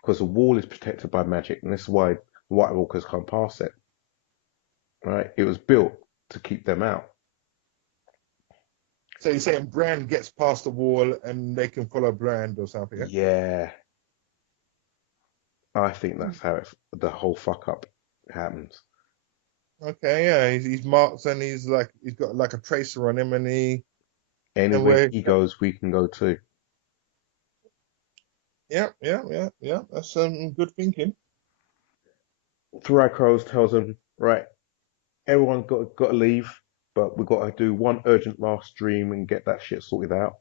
because the wall is protected by magic, and this is why the White Walkers can't pass it, right? It was built to keep them out. So you're saying Brand gets past the wall and they can follow Brand or something, yeah? Yeah, I think that's how the whole fuck up happens. Okay, yeah. He's marked and he's got like a tracer on him and Anywhere where he goes, we can go too. yeah. That's some good thinking. Three Crows tells him, right, everyone got to leave, but we've got to do one urgent last dream and get that shit sorted out.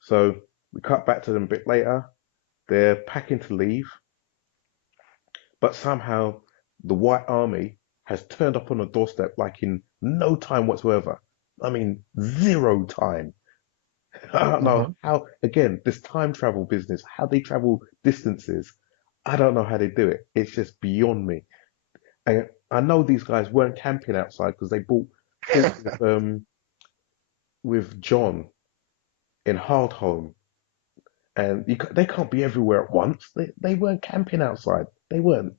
So we cut back to them a bit later. They're packing to leave, but somehow the White Army has turned up on the doorstep like in no time whatsoever. I mean, zero time. I don't know Mm-hmm. how, again, this time travel business, how they travel distances, I don't know how they do it. It's just beyond me. And I know these guys weren't camping outside because they bought fought with John in Hardhome, and they can't be everywhere at once. They weren't camping outside. They weren't,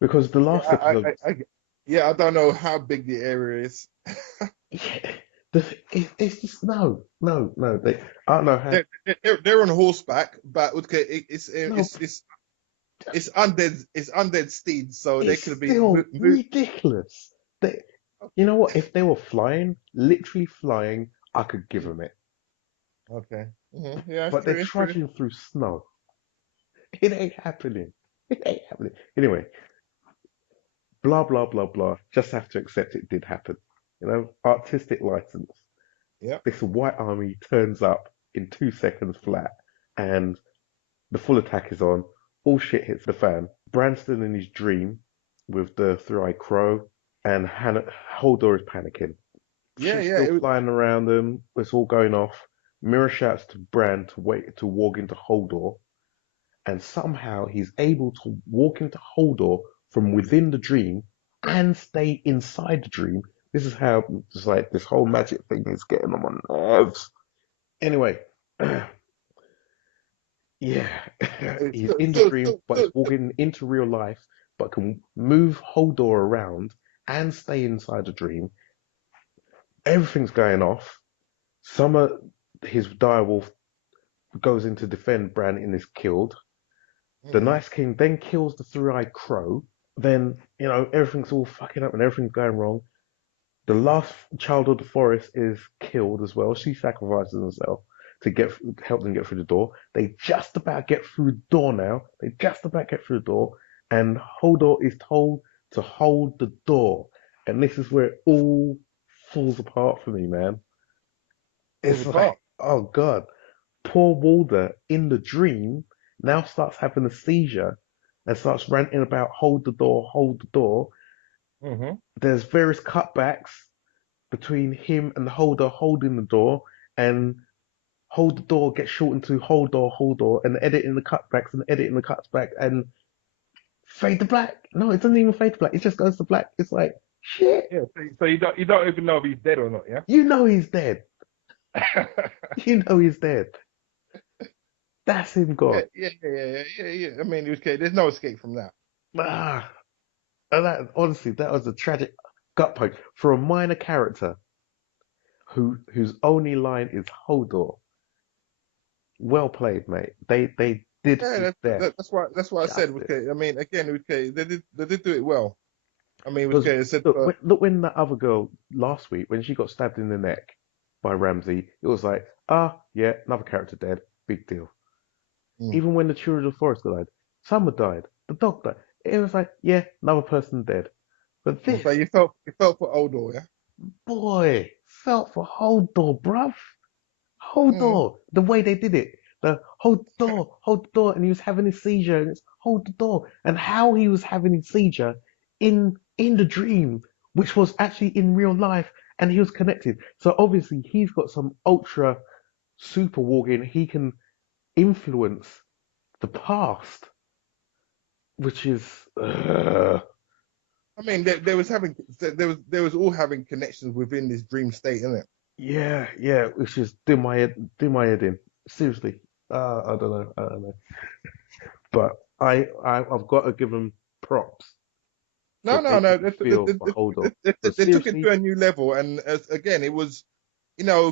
because the Yeah, last episode, yeah, I don't know how big the area is. yeah, it's just no. I don't know how. They're on horseback, but okay, No, it's undead steeds, so they it's could be still moved. ridiculous. You know what? If they were flying, literally flying, I could give them it. Okay. Yeah, it's But they're true. It's true. trudging through snow. It ain't happening. It ain't happening. Anyway, blah blah blah blah. Just have to accept it did happen. Artistic license. Yeah. This White Army turns up in 2 seconds flat, and the full attack is on. All shit hits the fan. Branston in his dream with the three-eyed crow, and Holdor is panicking. Yeah, Shit's yeah. still flying around them. It's all going off. Mirror shouts to Bran to walk into Holdor, and somehow he's able to walk into Holdor from within the dream and stay inside the dream. This is how it's like this whole magic thing is getting on my nerves. Anyway, yeah, It's he's in the so, dream, so, but he's so, walking into real life, but can move Holdor around and stay inside the dream. Everything's going off. Summer, his direwolf, goes in to defend Bran and is killed. The Mhm. Night King then kills the three-eyed crow. Then, everything's all fucking up and everything's going wrong. The last child of the forest is killed as well. She sacrifices herself to help them get through the door. They just about get through the door now. They just about get through the door, and Hodor is told to hold the door. And this is where it all falls apart for me, man. Falls It's like, apart. oh god, poor Walder in the dream now starts having a seizure and starts ranting about hold the door, hold the door. Hmm. There's various cutbacks between him and the holder holding the door, and hold the door gets shortened to hold door, and edit in the cutbacks and edit in the cutback and fade to black. No, it doesn't even fade to black. It just goes to black. It's like shit. Yeah. So you don't even know if he's dead or not. Yeah. You know he's dead. You know he's dead. That's him Yeah, gone. yeah. I mean, okay, there's no escape from that. Ah, and that honestly, that was a tragic gut punch for a minor character whose only line is Hodor. Well played, mate. They did Yeah, his death that's why I said justice. okay. I mean, again, okay, they did do it well. I mean, Because okay, it said, look when that other girl last week when she got stabbed in the neck by Ramsey, it was like, ah, yeah, another character dead, big deal. mm. Even when the children of the forest died, Summer died, the dog died. It was like, yeah, another person dead. But But this, you felt for Oldor, yeah. boy, felt for Hodor, bruv. Mm. Hodor, the way they did it. The hold the door, and he was having a seizure, and it's hold the door, and how he was having a seizure in the dream, which was actually in real life, and he was connected. So obviously he's got some ultra super walking. He can influence the past, which is I mean, there was all having connections within this dream state, isn't it? yeah, yeah, which is do my head in. Seriously, I don't know, but I've got to give him props for No, no, making no. me They, feel for Hodor. Because they took it seriously, to a new level, and again, it was,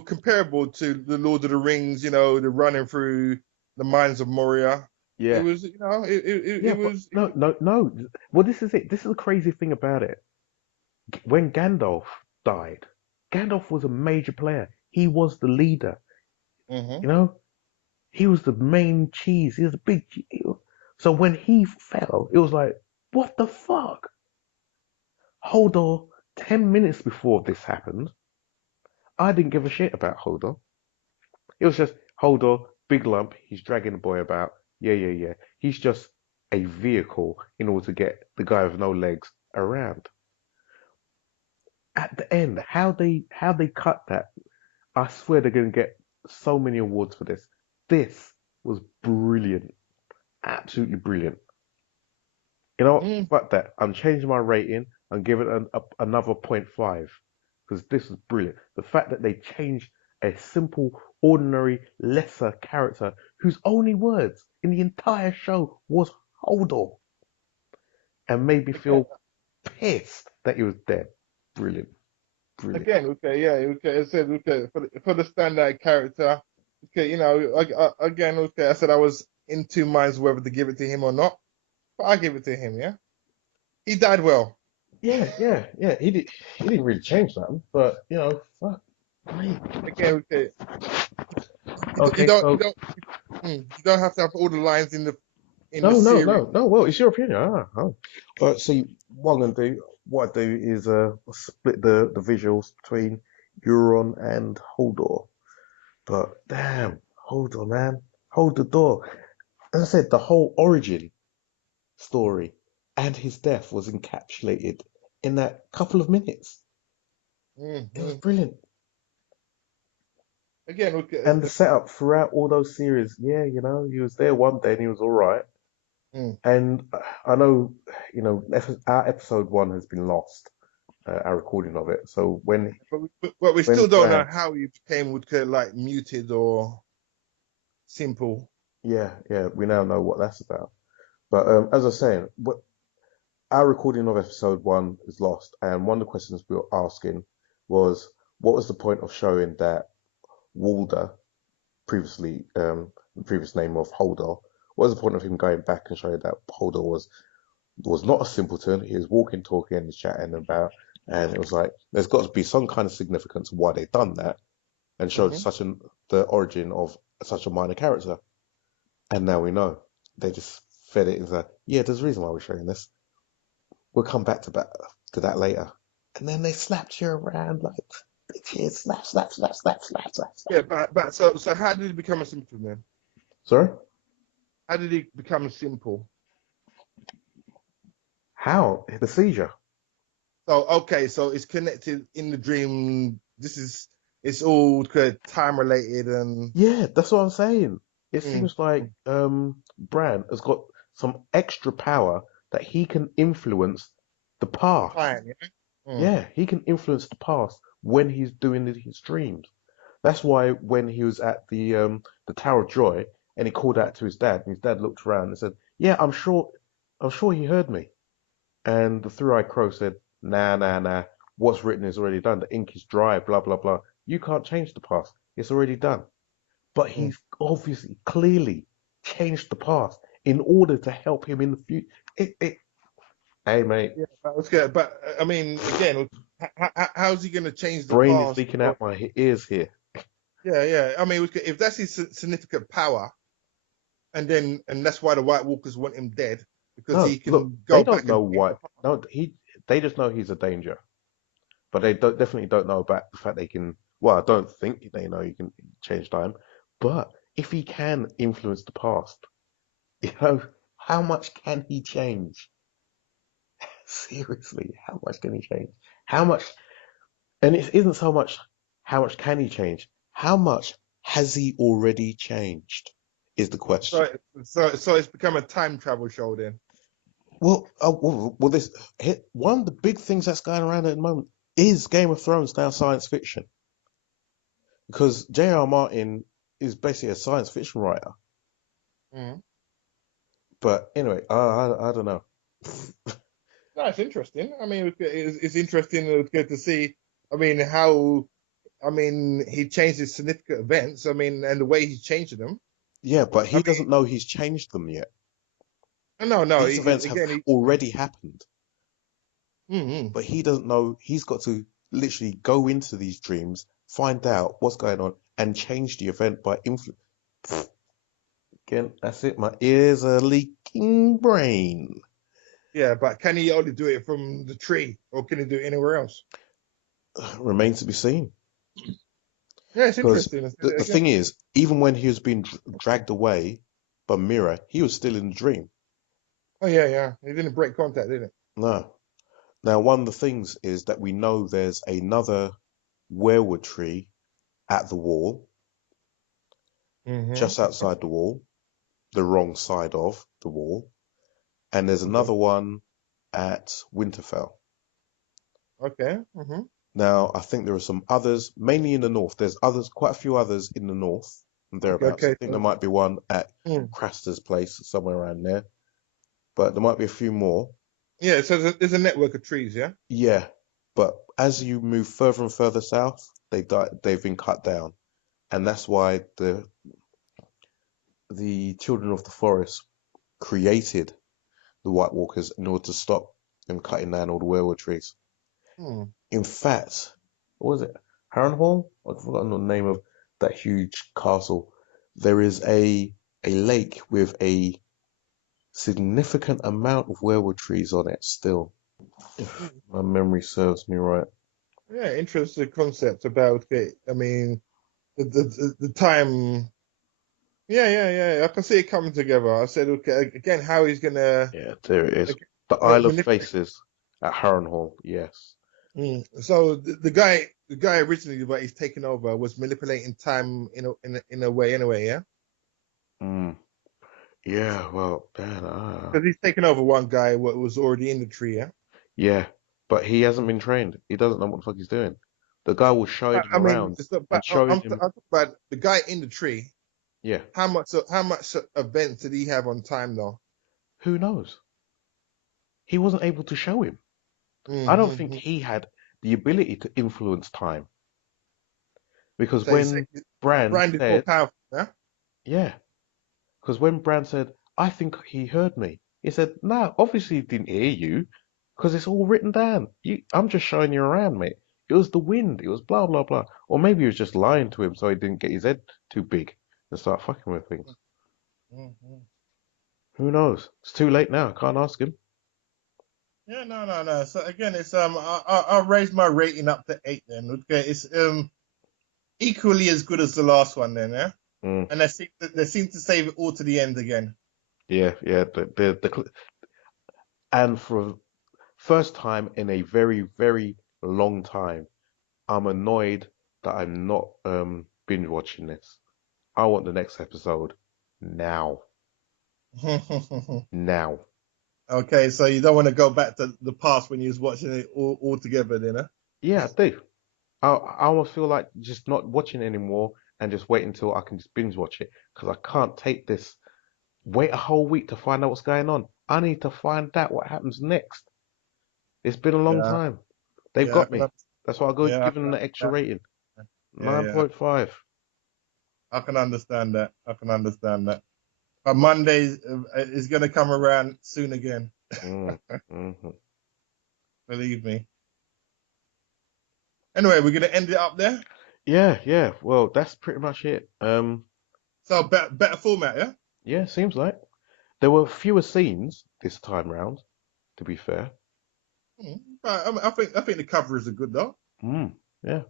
comparable to the Lord of the Rings. The running through the mines of Moria. It yeah, was, yeah, it but was. no, no, no. Well, this is it. This is the crazy thing about it. When Gandalf died, Gandalf was a major player. He was the leader. Mhm. You know, he was the main cheese. He was the big. So when he fell, it was like, what the fuck? Hodor. 10 minutes before this happened, I didn't give a shit about Hodor. It was just Hodor, big lump. He's dragging the boy about. Yeah, yeah, yeah. He's just a vehicle in order to get the guy with no legs around. At the end, how they cut that, I swear they're gonna get so many awards for this. This was brilliant, absolutely brilliant. You know what? Mm. Fuck that. I'm changing my rating and give it another point 0.5 because this is brilliant. The fact that they changed a simple, ordinary, lesser character whose only words in the entire show was "hold on" and made me Okay. feel pissed that he was dead. Brilliant, brilliant. Again, okay, yeah, okay. I said, okay, for the standout character, okay, again, okay. I said I was in two minds whether to give it to him or not, but I give it to him. Yeah, he died well. Yeah, yeah, yeah. He didn't really change nothing, but fuck. Mate. Again, okay, you, don't- you Okay, don't, you so don't, you don't have to have all the lines in the no, no, series. no, no. Well, it's your opinion. Oh. See, what I'm gonna do, what I do is split the visuals between Euron and Hodor. But damn, hold on, man, hold the door. As I said, the whole origin story and his death was encapsulated in that couple of minutes. It was Hmm. brilliant, Again, okay, and the setup throughout all those series. Yeah, he was there one day and he was all right. mm. And I know, our episode one has been lost, our recording of it. So but we when still don't know Bran, how he became like muted or simple. yeah, yeah, we now know what that's about. But as I was saying, our recording of episode one is lost, and one of the questions we were asking was, what was the point of showing that Walder, previously the previous name of Hodor, what was the point of him going back and showing that Hodor was not a simpleton. He was walking, talking, and chatting about, and it was like there's got to be some kind of significance why they've done that and showed Hmm. the origin of such a minor character. And now we know they just fed it as yeah. There's a reason why we're showing this. We'll come back to that later. And then they slapped you around like bitches, slap, slap, slap, slap, slap, slap, slap. Yeah, but so how did he become a simple man? Sorry, How did he become simple? how the seizure? So okay, so it's connected in the dream. It's all time related and Yeah, that's what I'm saying. It mm, seems like mm, Bran has got some extra power that he can influence the past. time. Yeah. Mm, Yeah, he can influence the past when he's doing his dreams. That's why when he was at the Tower of Joy and he called out to his dad, and his dad looked around and said, "Yeah, I'm sure he heard me." And the three-eyed crow said, "Nah, nah, nah. What's written is already done. The ink is dry. Blah blah blah. You can't change the past. It's already done." But mm. he's obviously clearly changed the past in order to help him in the future. It Hey, mate, Yeah, that was good. But I mean, again, how's he going to change the brain is past? leaking out my ears here. Yeah, yeah. I mean, if that's his significant power, and that's why the White Walkers want him dead because No, he look, can they go don't back and know change why. the past. No, they just know he's a danger, but they definitely don't know about the fact they can. Well, I don't think they know he can change time, but if he can influence the past, you know, how much can he change? Seriously, how much can he change? How much? And it isn't so much how much can he change? How much has he already changed? Is the question. So, so it's become a time travel show then. This one of the big things that's going around at the moment is Game of Thrones now science fiction because J.R. Martin is basically a science fiction writer. Mm. But anyway, I don't know. No, it's interesting. I mean, it's interesting to get to see. I mean, how. I mean, he changed his significant events. I mean, and the way he changed them. Yeah, but I he doesn't know he's changed them yet. mean, no, no. These events have Again, he. already happened, Mm-hmm. but he doesn't know. He's got to literally go into these dreams, find out what's going on, and change the event by influence. Again, that's it. My ears are leaking brain. Yeah, but can he only do it from the tree, or can he do it anywhere else? Remains to be seen. Yeah, it's Because interesting. the Again. thing is, even when he was being dragged away by Mira, he was still in the dream. Oh yeah, yeah. He didn't break contact, did it? No. Now, one of the things is that we know there's another werewood tree at the wall, Mm-hmm. just outside the wall, the wrong side of the wall, and there's Okay. another one at Winterfell. Okay. Mm-hmm. Now, I think there are some others, mainly in the north. There's others, quite a few others in the north and Okay. thereabouts. I Okay. think there might be one at Mm. Craster's place, somewhere around there, but there might be a few more. Yeah. So there's a network of trees. Yeah. Yeah, but as you move further and further south, they've been cut down, and that's why the Children of the Forest created the White Walkers in order to stop them cutting down all the werewood trees. Hmm. In fact, what was it? Harrenhal? I've forgotten the name of that huge castle. There is a lake with a significant amount of werewood trees on it still, if Hmm. my memory serves me right. Yeah. Interesting concept about it. I mean, the time. Yeah. Yeah. Yeah. I can see it coming together. I said, okay, again, how he's gonna Yeah, there it is. like, The Isle of manipulate. Faces at Harrenhal. Yes. Mm. So the guy originally that he's taken over was manipulating time in a way anyway, yeah. Mm. Yeah. Well, man. Because he's taken over one guy what was already in the tree, yeah. Yeah. But he hasn't been trained. He doesn't know what the fuck he's doing. The guy was showing him I mean, around it's not, and but showing him. I'm talking about the guy in the tree. Yeah. How much events did he have on time though? Who knows? He wasn't able to show him. I don't think Mm-hmm. he had the ability to influence time because So he's when Bran Brand is more said, powerful, yeah. yeah, because when Bran said, I think he heard me, he said, no, obviously he didn't hear you because it's all written down. I'm just showing you around, mate. It was the wind. It was blah, blah, blah. Or maybe he was just lying to him so he didn't get his head too big and start fucking with things. Mm-hmm. Who knows? It's too late now. I can't ask him. Yeah, no, no, no. So again, it's I'll raise my rating up to 8 then. Okay, it's equally as good as the last one then, yeah. Mm, And they seem to save it all to the end again. yeah, yeah. And for first time in a very, very long time, I'm annoyed that I'm not binge watching this. I want the next episode now. Now. Okay, so you don't want to go back to the past when you was watching it all together, then, huh? Yeah, I do. I almost feel like just not watching it anymore and just wait until I can just binge watch it because I can't take this. Wait a whole week to find out what's going on. I need to find out what happens next. It's been a long Yeah, time. They've yeah, got me. That's why I go yeah, give them the extra yeah, rating. yeah, yeah. 9.5. I can understand that. I can understand that. But Monday is going to come around soon again. Mm, mhm. Believe me. Anyway, we're gonna end it up there. Yeah, yeah. Well, that's pretty much it. So better format, yeah. Yeah, seems like there were fewer scenes this time round, to be fair. But I think the covers are good though. Mm, yeah.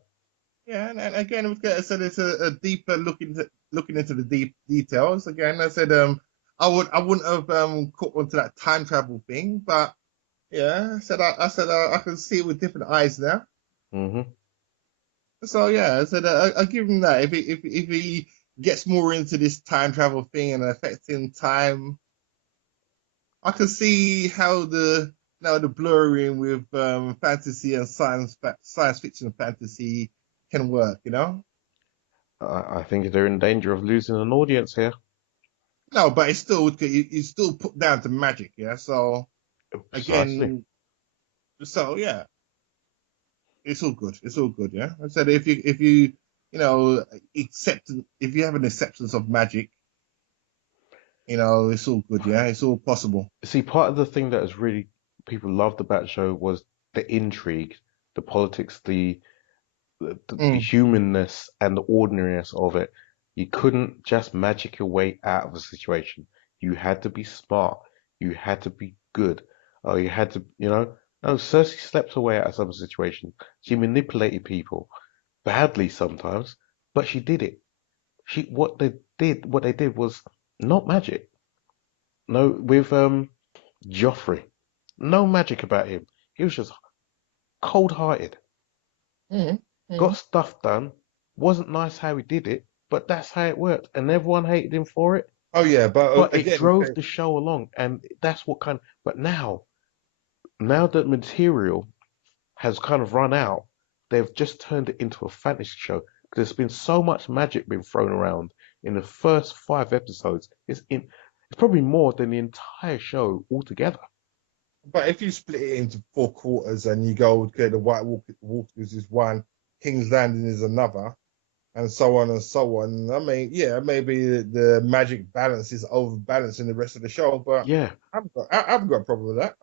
Yeah, and again, I said it's a deeper looking into the deep details. Again, I said I wouldn't have caught onto that time travel thing, but yeah, I can see it with different eyes now. Hmm. So yeah, I said I give him that. If he gets more into this time travel thing and affecting time, I can see how the blurring with fantasy and science fiction and fantasy can work. I think they're in danger of losing an audience here. No, but it's still put down to magic. Yeah. So Precisely. again, so yeah, it's all good. It's all good. Yeah. I said if you accept if you have an acceptance of magic, it's all good. Yeah. It's all possible. See, part of the thing that has really people loved about the show was the intrigue, the politics, the Mm. humanness and the ordinariness of it. You couldn't just magic your way out of a situation. You had to be smart. You had to be good. Or you had to, No, Cersei slept her way out of some situation. She manipulated people badly sometimes, but she did it. What they did was not magic. No, with Joffrey, no magic about him. He was just cold-hearted. Mm. Got Mm. stuff done. Wasn't nice how he did it, but that's how it worked, and everyone hated him for it. Oh yeah, but But it again, drove okay, the show along, and that's what kind. But now that material has kind of run out, they've just turned it into a fantasy show. 'Cause there's been so much magic being thrown around in the first 5 episodes. It's probably more than the entire show altogether. but if you split it into four quarters and you go, okay, the Walkers is one, King's Landing is another, and so on and so on. I mean, yeah, maybe the magic balance is overbalancing the rest of the show, but Yeah, I haven't got a problem with that.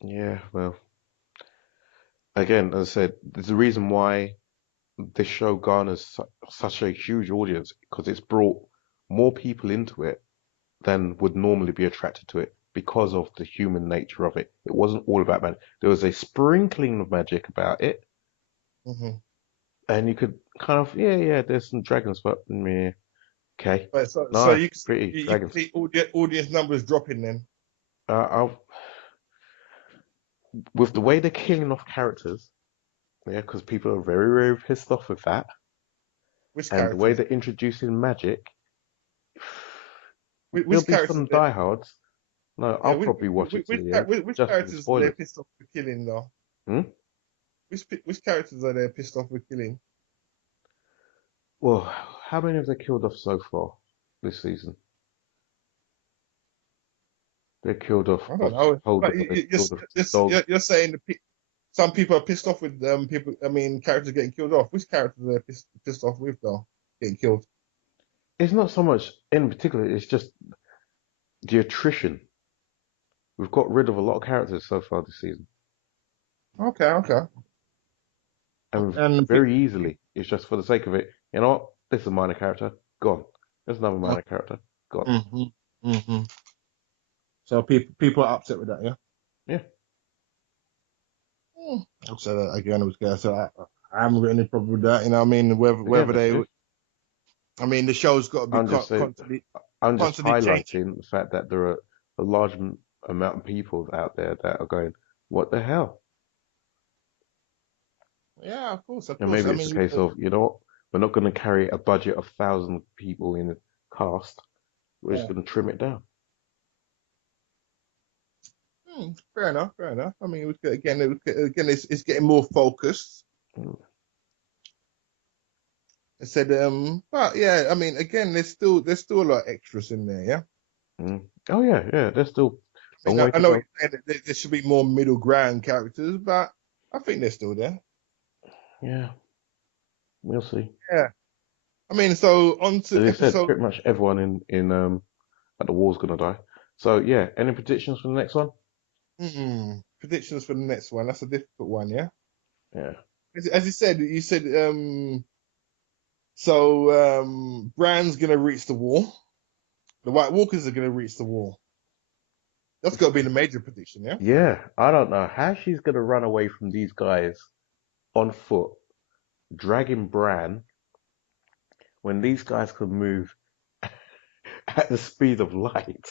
yeah. Well, again, as I said, there's a reason why this show garners such a huge audience because it's brought more people into it than would normally be attracted to it because of the human nature of it. It wasn't all about magic. There was a sprinkling of magic about it, Hmm. and you could kind of, yeah, yeah, there's some dragons, but meh, okay, But so nice, you can pretty you can dragons. see audience numbers dropping then. I'll, with the way they're killing off characters, yeah, because people are very, very pissed off with that, Which and the way characters? they're introducing magic, there'll Which be characters? some diehards. No, Yeah, I'll probably watch it to the end which just for the characters are they spoilers. pissed off for killing though? Hmm? Which characters are they pissed off for killing? Well, how many have they killed off so far this season? They killed off. I don't I've know. told But that they killed off the dog. you're saying some people are pissed off with people. I mean, characters getting killed off. Which characters are they pissed off with though? Getting killed. It's not so much in particular. It's just the attrition. We've got rid of a lot of characters so far this season, Okay, okay. and And very easily. It's just for the sake of it. You know what? This is a minor character. Gone. There's another minor character. Gone. mm-hmm, hmm. So people are upset with that, yeah. Yeah. So again, it was good. So I haven't got any problem with that. I mean, Again, whether that's they, good. I mean, the show's got to be I'm just saying. I'm just constantly changing. highlighting the fact that there are a large amount of people out there that are going, "What the hell?" Yeah, of course, of And course. maybe I it's a mean, case of, you know what, we're not going to carry a budget of 1,000 people in the cast. We're just yeah. going to trim it down. Fair enough, fair enough. I mean, again, it's getting more focused. Mm, I said, but yeah, I mean, again, there's still a lot of extras in there, yeah. mm. Oh yeah, yeah. There's still I a mean, long way I to know what go. you're saying that there should be more middle ground characters, but I think they're still there. Yeah, we'll see. Yeah. I mean, so on to As I said, episode. pretty much everyone in at the war's going to die. So yeah, any predictions for the next one? Predictions for the next one. That's a difficult one, yeah. Yeah. As you said, so Bran's gonna reach the wall. The White Walkers are gonna reach the wall. That's got to be the major prediction, yeah. Yeah, I don't know how she's gonna run away from these guys on foot, dragging Bran when these guys can move at the speed of light.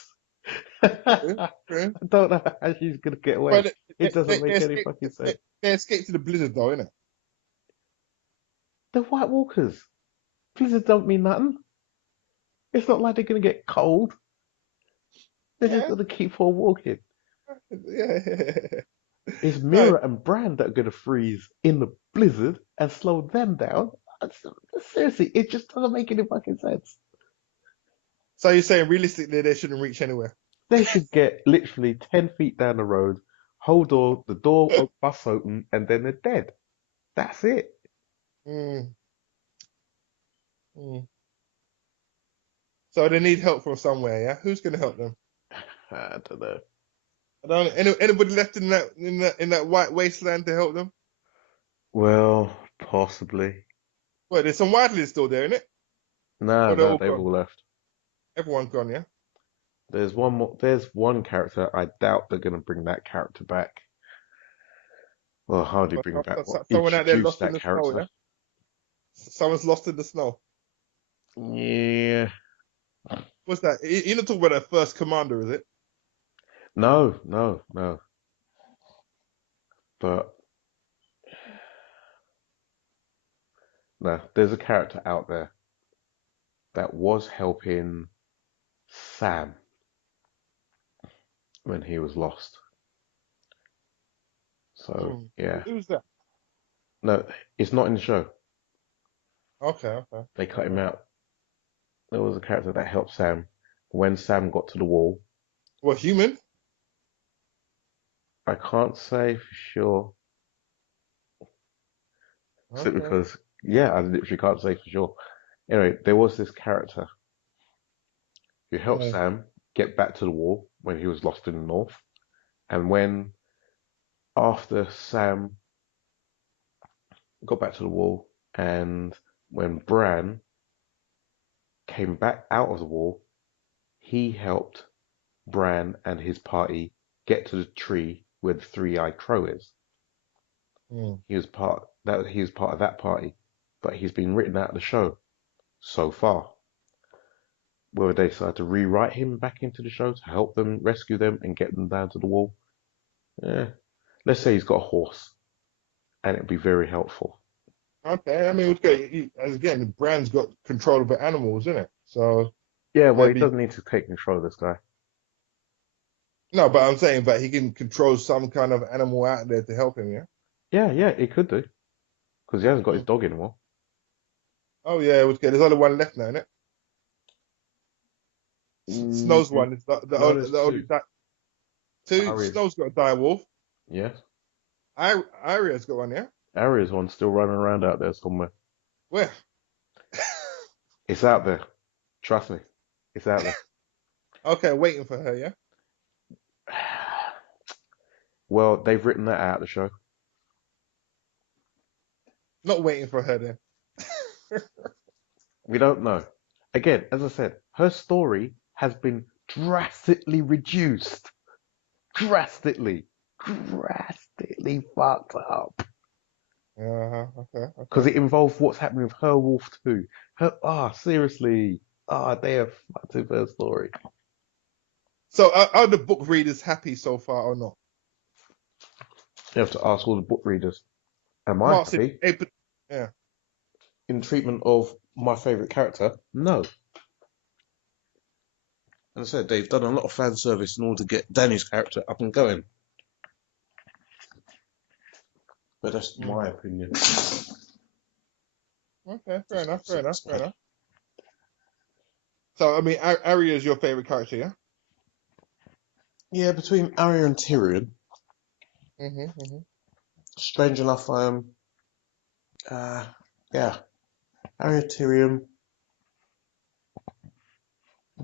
True, I true. don't know how she's gonna get away. But It doesn't make any escape, fucking sense. they escaped to the blizzard though, innit? The White Walkers. Blizzard don't mean nothing. It's not like they're gonna get cold. They're just Yeah, gonna keep on walking. yeah. It's No, Mira and Bran that are gonna freeze in the blizzard and slow them down. Seriously, it just doesn't make any fucking sense. so you're saying realistically they shouldn't reach anywhere? They should get literally 10 feet down the road, hold door, the door busts open, and then they're dead. That's it. Mm, mm. So they need help from somewhere, yeah? Who's gonna help them? I don't know. Anybody left in that white wasteland to help them? Well, possibly. Well, there's some wildlings still there, innit? No, Or they're no, all they've gone. all left. Everyone's gone, yeah. There's one more. There's one character. I doubt they're gonna bring that character back. Well, hardly bring back. What Someone out there introduce lost in that the snow, character? yeah. Someone's lost in the snow. Yeah. What's that? You're not talking about that first commander, is it? No, no, no. But no, there's a character out there that was helping Sam when he was lost. So yeah. Who's that? No, it's not in the show. Okay, okay. They cut him out. There was a character that helped Sam when Sam got to the wall. Well, human. I can't say for sure, simply Okay. because, yeah, I literally can't say for sure. Anyway, there was this character who helped Yeah. Sam get back to the wall when he was lost in the north. And when, after Sam got back to the wall, and when Bran came back out of the wall, he helped Bran and his party get to the tree where the three-eyed crow is. Mm. He was part of that party, but he's been written out of the show so far. Whether they decide to rewrite him back into the show to help them rescue them and get them down to the wall, eh. Let's say he's got a horse, and it'd be very helpful. Okay. I mean, okay. As again, Brand's got control over animals, isn't it? So Yeah, well, he maybe doesn't need to take control of this guy. no, but I'm saying that he can control some kind of animal out there to help him. Yeah. Yeah, yeah, he could do because he hasn't got his Mm. dog anymore. Oh yeah, okay. There's only one left now, isn't it? Snow's Mm, one. It's the no, only, there's the only two. two. Arya's, Snow's got a dire wolf. yes, Arya's got one, yeah. Arya's one still running around out there somewhere. Where? It's out there. Trust me, it's out there. Okay, waiting for her, yeah. Well, they've written that out of the show. Not waiting for her then. We don't know. Again, as I said, her story has been drastically reduced. Drastically. Drastically fucked up. Okay, Because okay. it involved what's happening with her wolf too. Seriously. They have fucked with her story. So are the book readers happy so far or not? You have to ask all the book readers. Am I Mark said, happy hey, but, yeah. in treatment of my favourite character? No. As I said, they've done a lot of fan service in order to get Danny's character up and going. But that's Mm. my opinion. Okay, fair enough, fair enough, fair enough. So I mean, Arya is your favorite character, yeah? Yeah, between Arya and Tyrion, Mm-hmm. strange enough, yeah, Arya, Tyrion,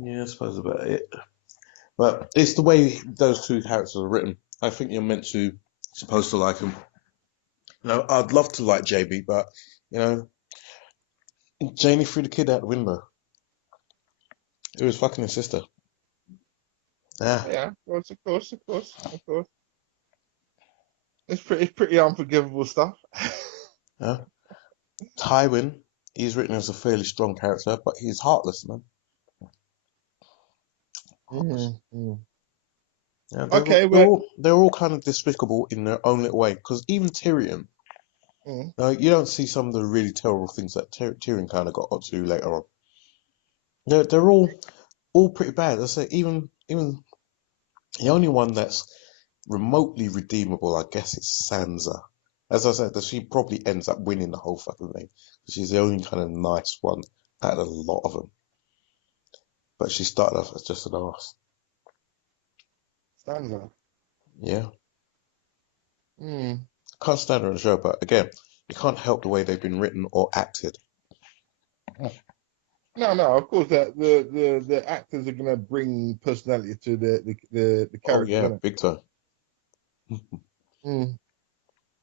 yeah, I suppose about it. But it's the way those two characters are written. I think you're supposed to like them. I'd love to like JB, but you know, Janie threw the kid out the window. It was fucking his sister. Yeah. Yeah, of course. It's pretty unforgivable stuff. Yeah. Tywin, he's written as a fairly strong character, but he's heartless, man. Heartless. Mm. Yeah, Okay, well, they're all kind of despicable in their own little way. Because even Tyrion, mm, you don't see some of the really terrible things that Tyrion kind of got onto later on. They're all pretty bad. I say even the only one that's remotely redeemable, I guess, is Sansa. As I said, that she probably ends up winning the whole fucking thing. She's the only kind of nice one out of a lot of them. But she started off as just an arse. Stanza. Yeah. Mm. Can't stand her on the show, but again, you can't help the way they've been written or acted. No, of course that the actors are gonna bring personality to the Oh characters, yeah, isn't it? big time. Mm.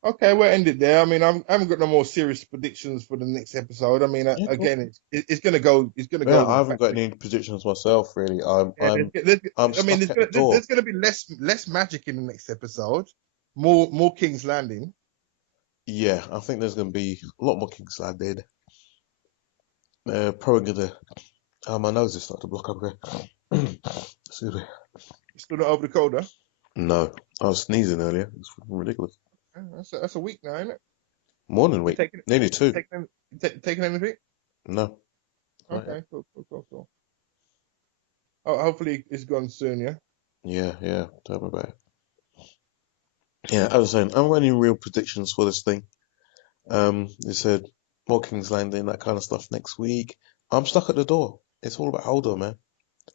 Okay, we'll end it there. I mean, I haven't got no more serious predictions for the next episode. I mean, Yeah, cool. again, it's gonna go. It's gonna Yeah, go I haven't back got to. any predictions myself, really. I'm Yeah, I'm I'm I mean, stuck at the door. there's gonna be less magic in the next episode. More King's Landing. Yeah, I think there's going to be a lot more King's Landing. Probably gonna. My nose is starting to block up here. Excuse me. Still not over the cold, huh? No, I was sneezing earlier. It's ridiculous. Yeah, that's a week now, isn't it? More than a You week, taking nearly two. taking anything? No, not yet. Okay, cool. Oh, hopefully it's gone soon, yeah. Yeah. Tell me about it. Yeah, as I was saying, I haven't got any real predictions for this thing. They said more King's Landing, that kind of stuff next week. I'm stuck at the door. It's all about hold on, man.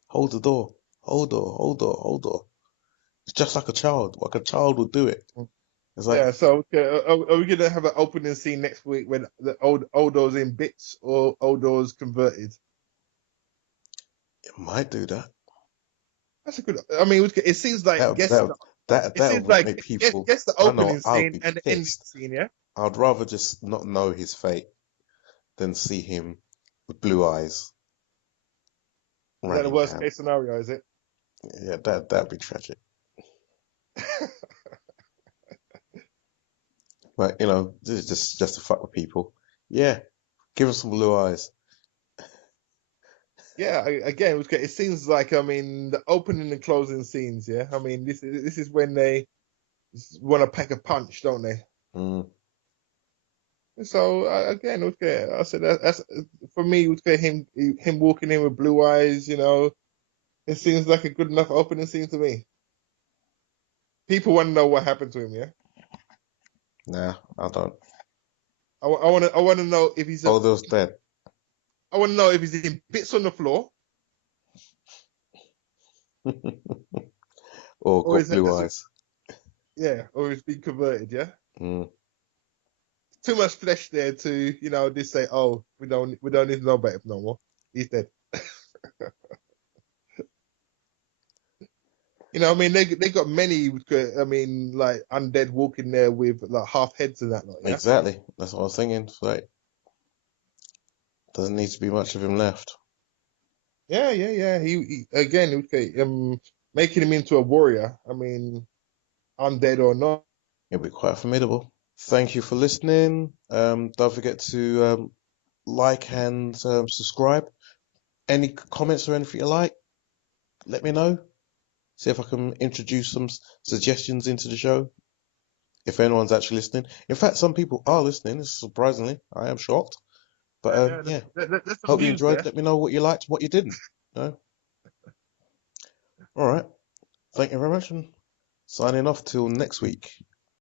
Hold the door. Hold door. It's just like a child. Like a child would do it. It's like Yeah, so okay, are we gonna have an opening scene next week when the Odo's in bits or Odo's converted? it might do that. That's a good. I mean, it seems like That that that it that seems would like make people. guess the I know opening I would scene be and the ending pissed. scene. Yeah, I'd rather just not know his fate than see him with blue eyes is that the raining worst down. case scenario? Is it? Yeah, that'd be tragic. But this is just to fuck with people. Yeah, give him some blue eyes. Yeah, again, it seems like I mean the opening and closing scenes. Yeah, I mean this is when they want to pack a punch, don't they? Mm, So again, okay, I said that's for me. Okay, him walking in with blue eyes, it seems like a good enough opening scene to me. People want to know what happened to him. Yeah, nah, I don't. I want to know if he's Oh, those dead. I want to know if he's in bits on the floor Or or got is it blue eyes. yeah, or he's been converted. Yeah, Mm. too much flesh there to just say, oh, we don't need to know about him no more. He's dead. I mean, they got many. I mean, like undead walking there with like half heads and that lot. Yeah, Exactly. That's what I was thinking. It's like, doesn't need to be much of him left. yeah. He again, okay, making him into a warrior. I mean, undead or not. It'll be quite formidable. Thank you for listening. Don't forget to like and subscribe. Any comments or anything you like, let me know. See if I can introduce some suggestions into the show. If anyone's actually listening. In fact, some people are listening, surprisingly. I am shocked. But Yeah, yeah, there's some hope you views enjoyed. there. Let me know what you liked, what you didn't. All right. Thank you very much, and signing off till next week.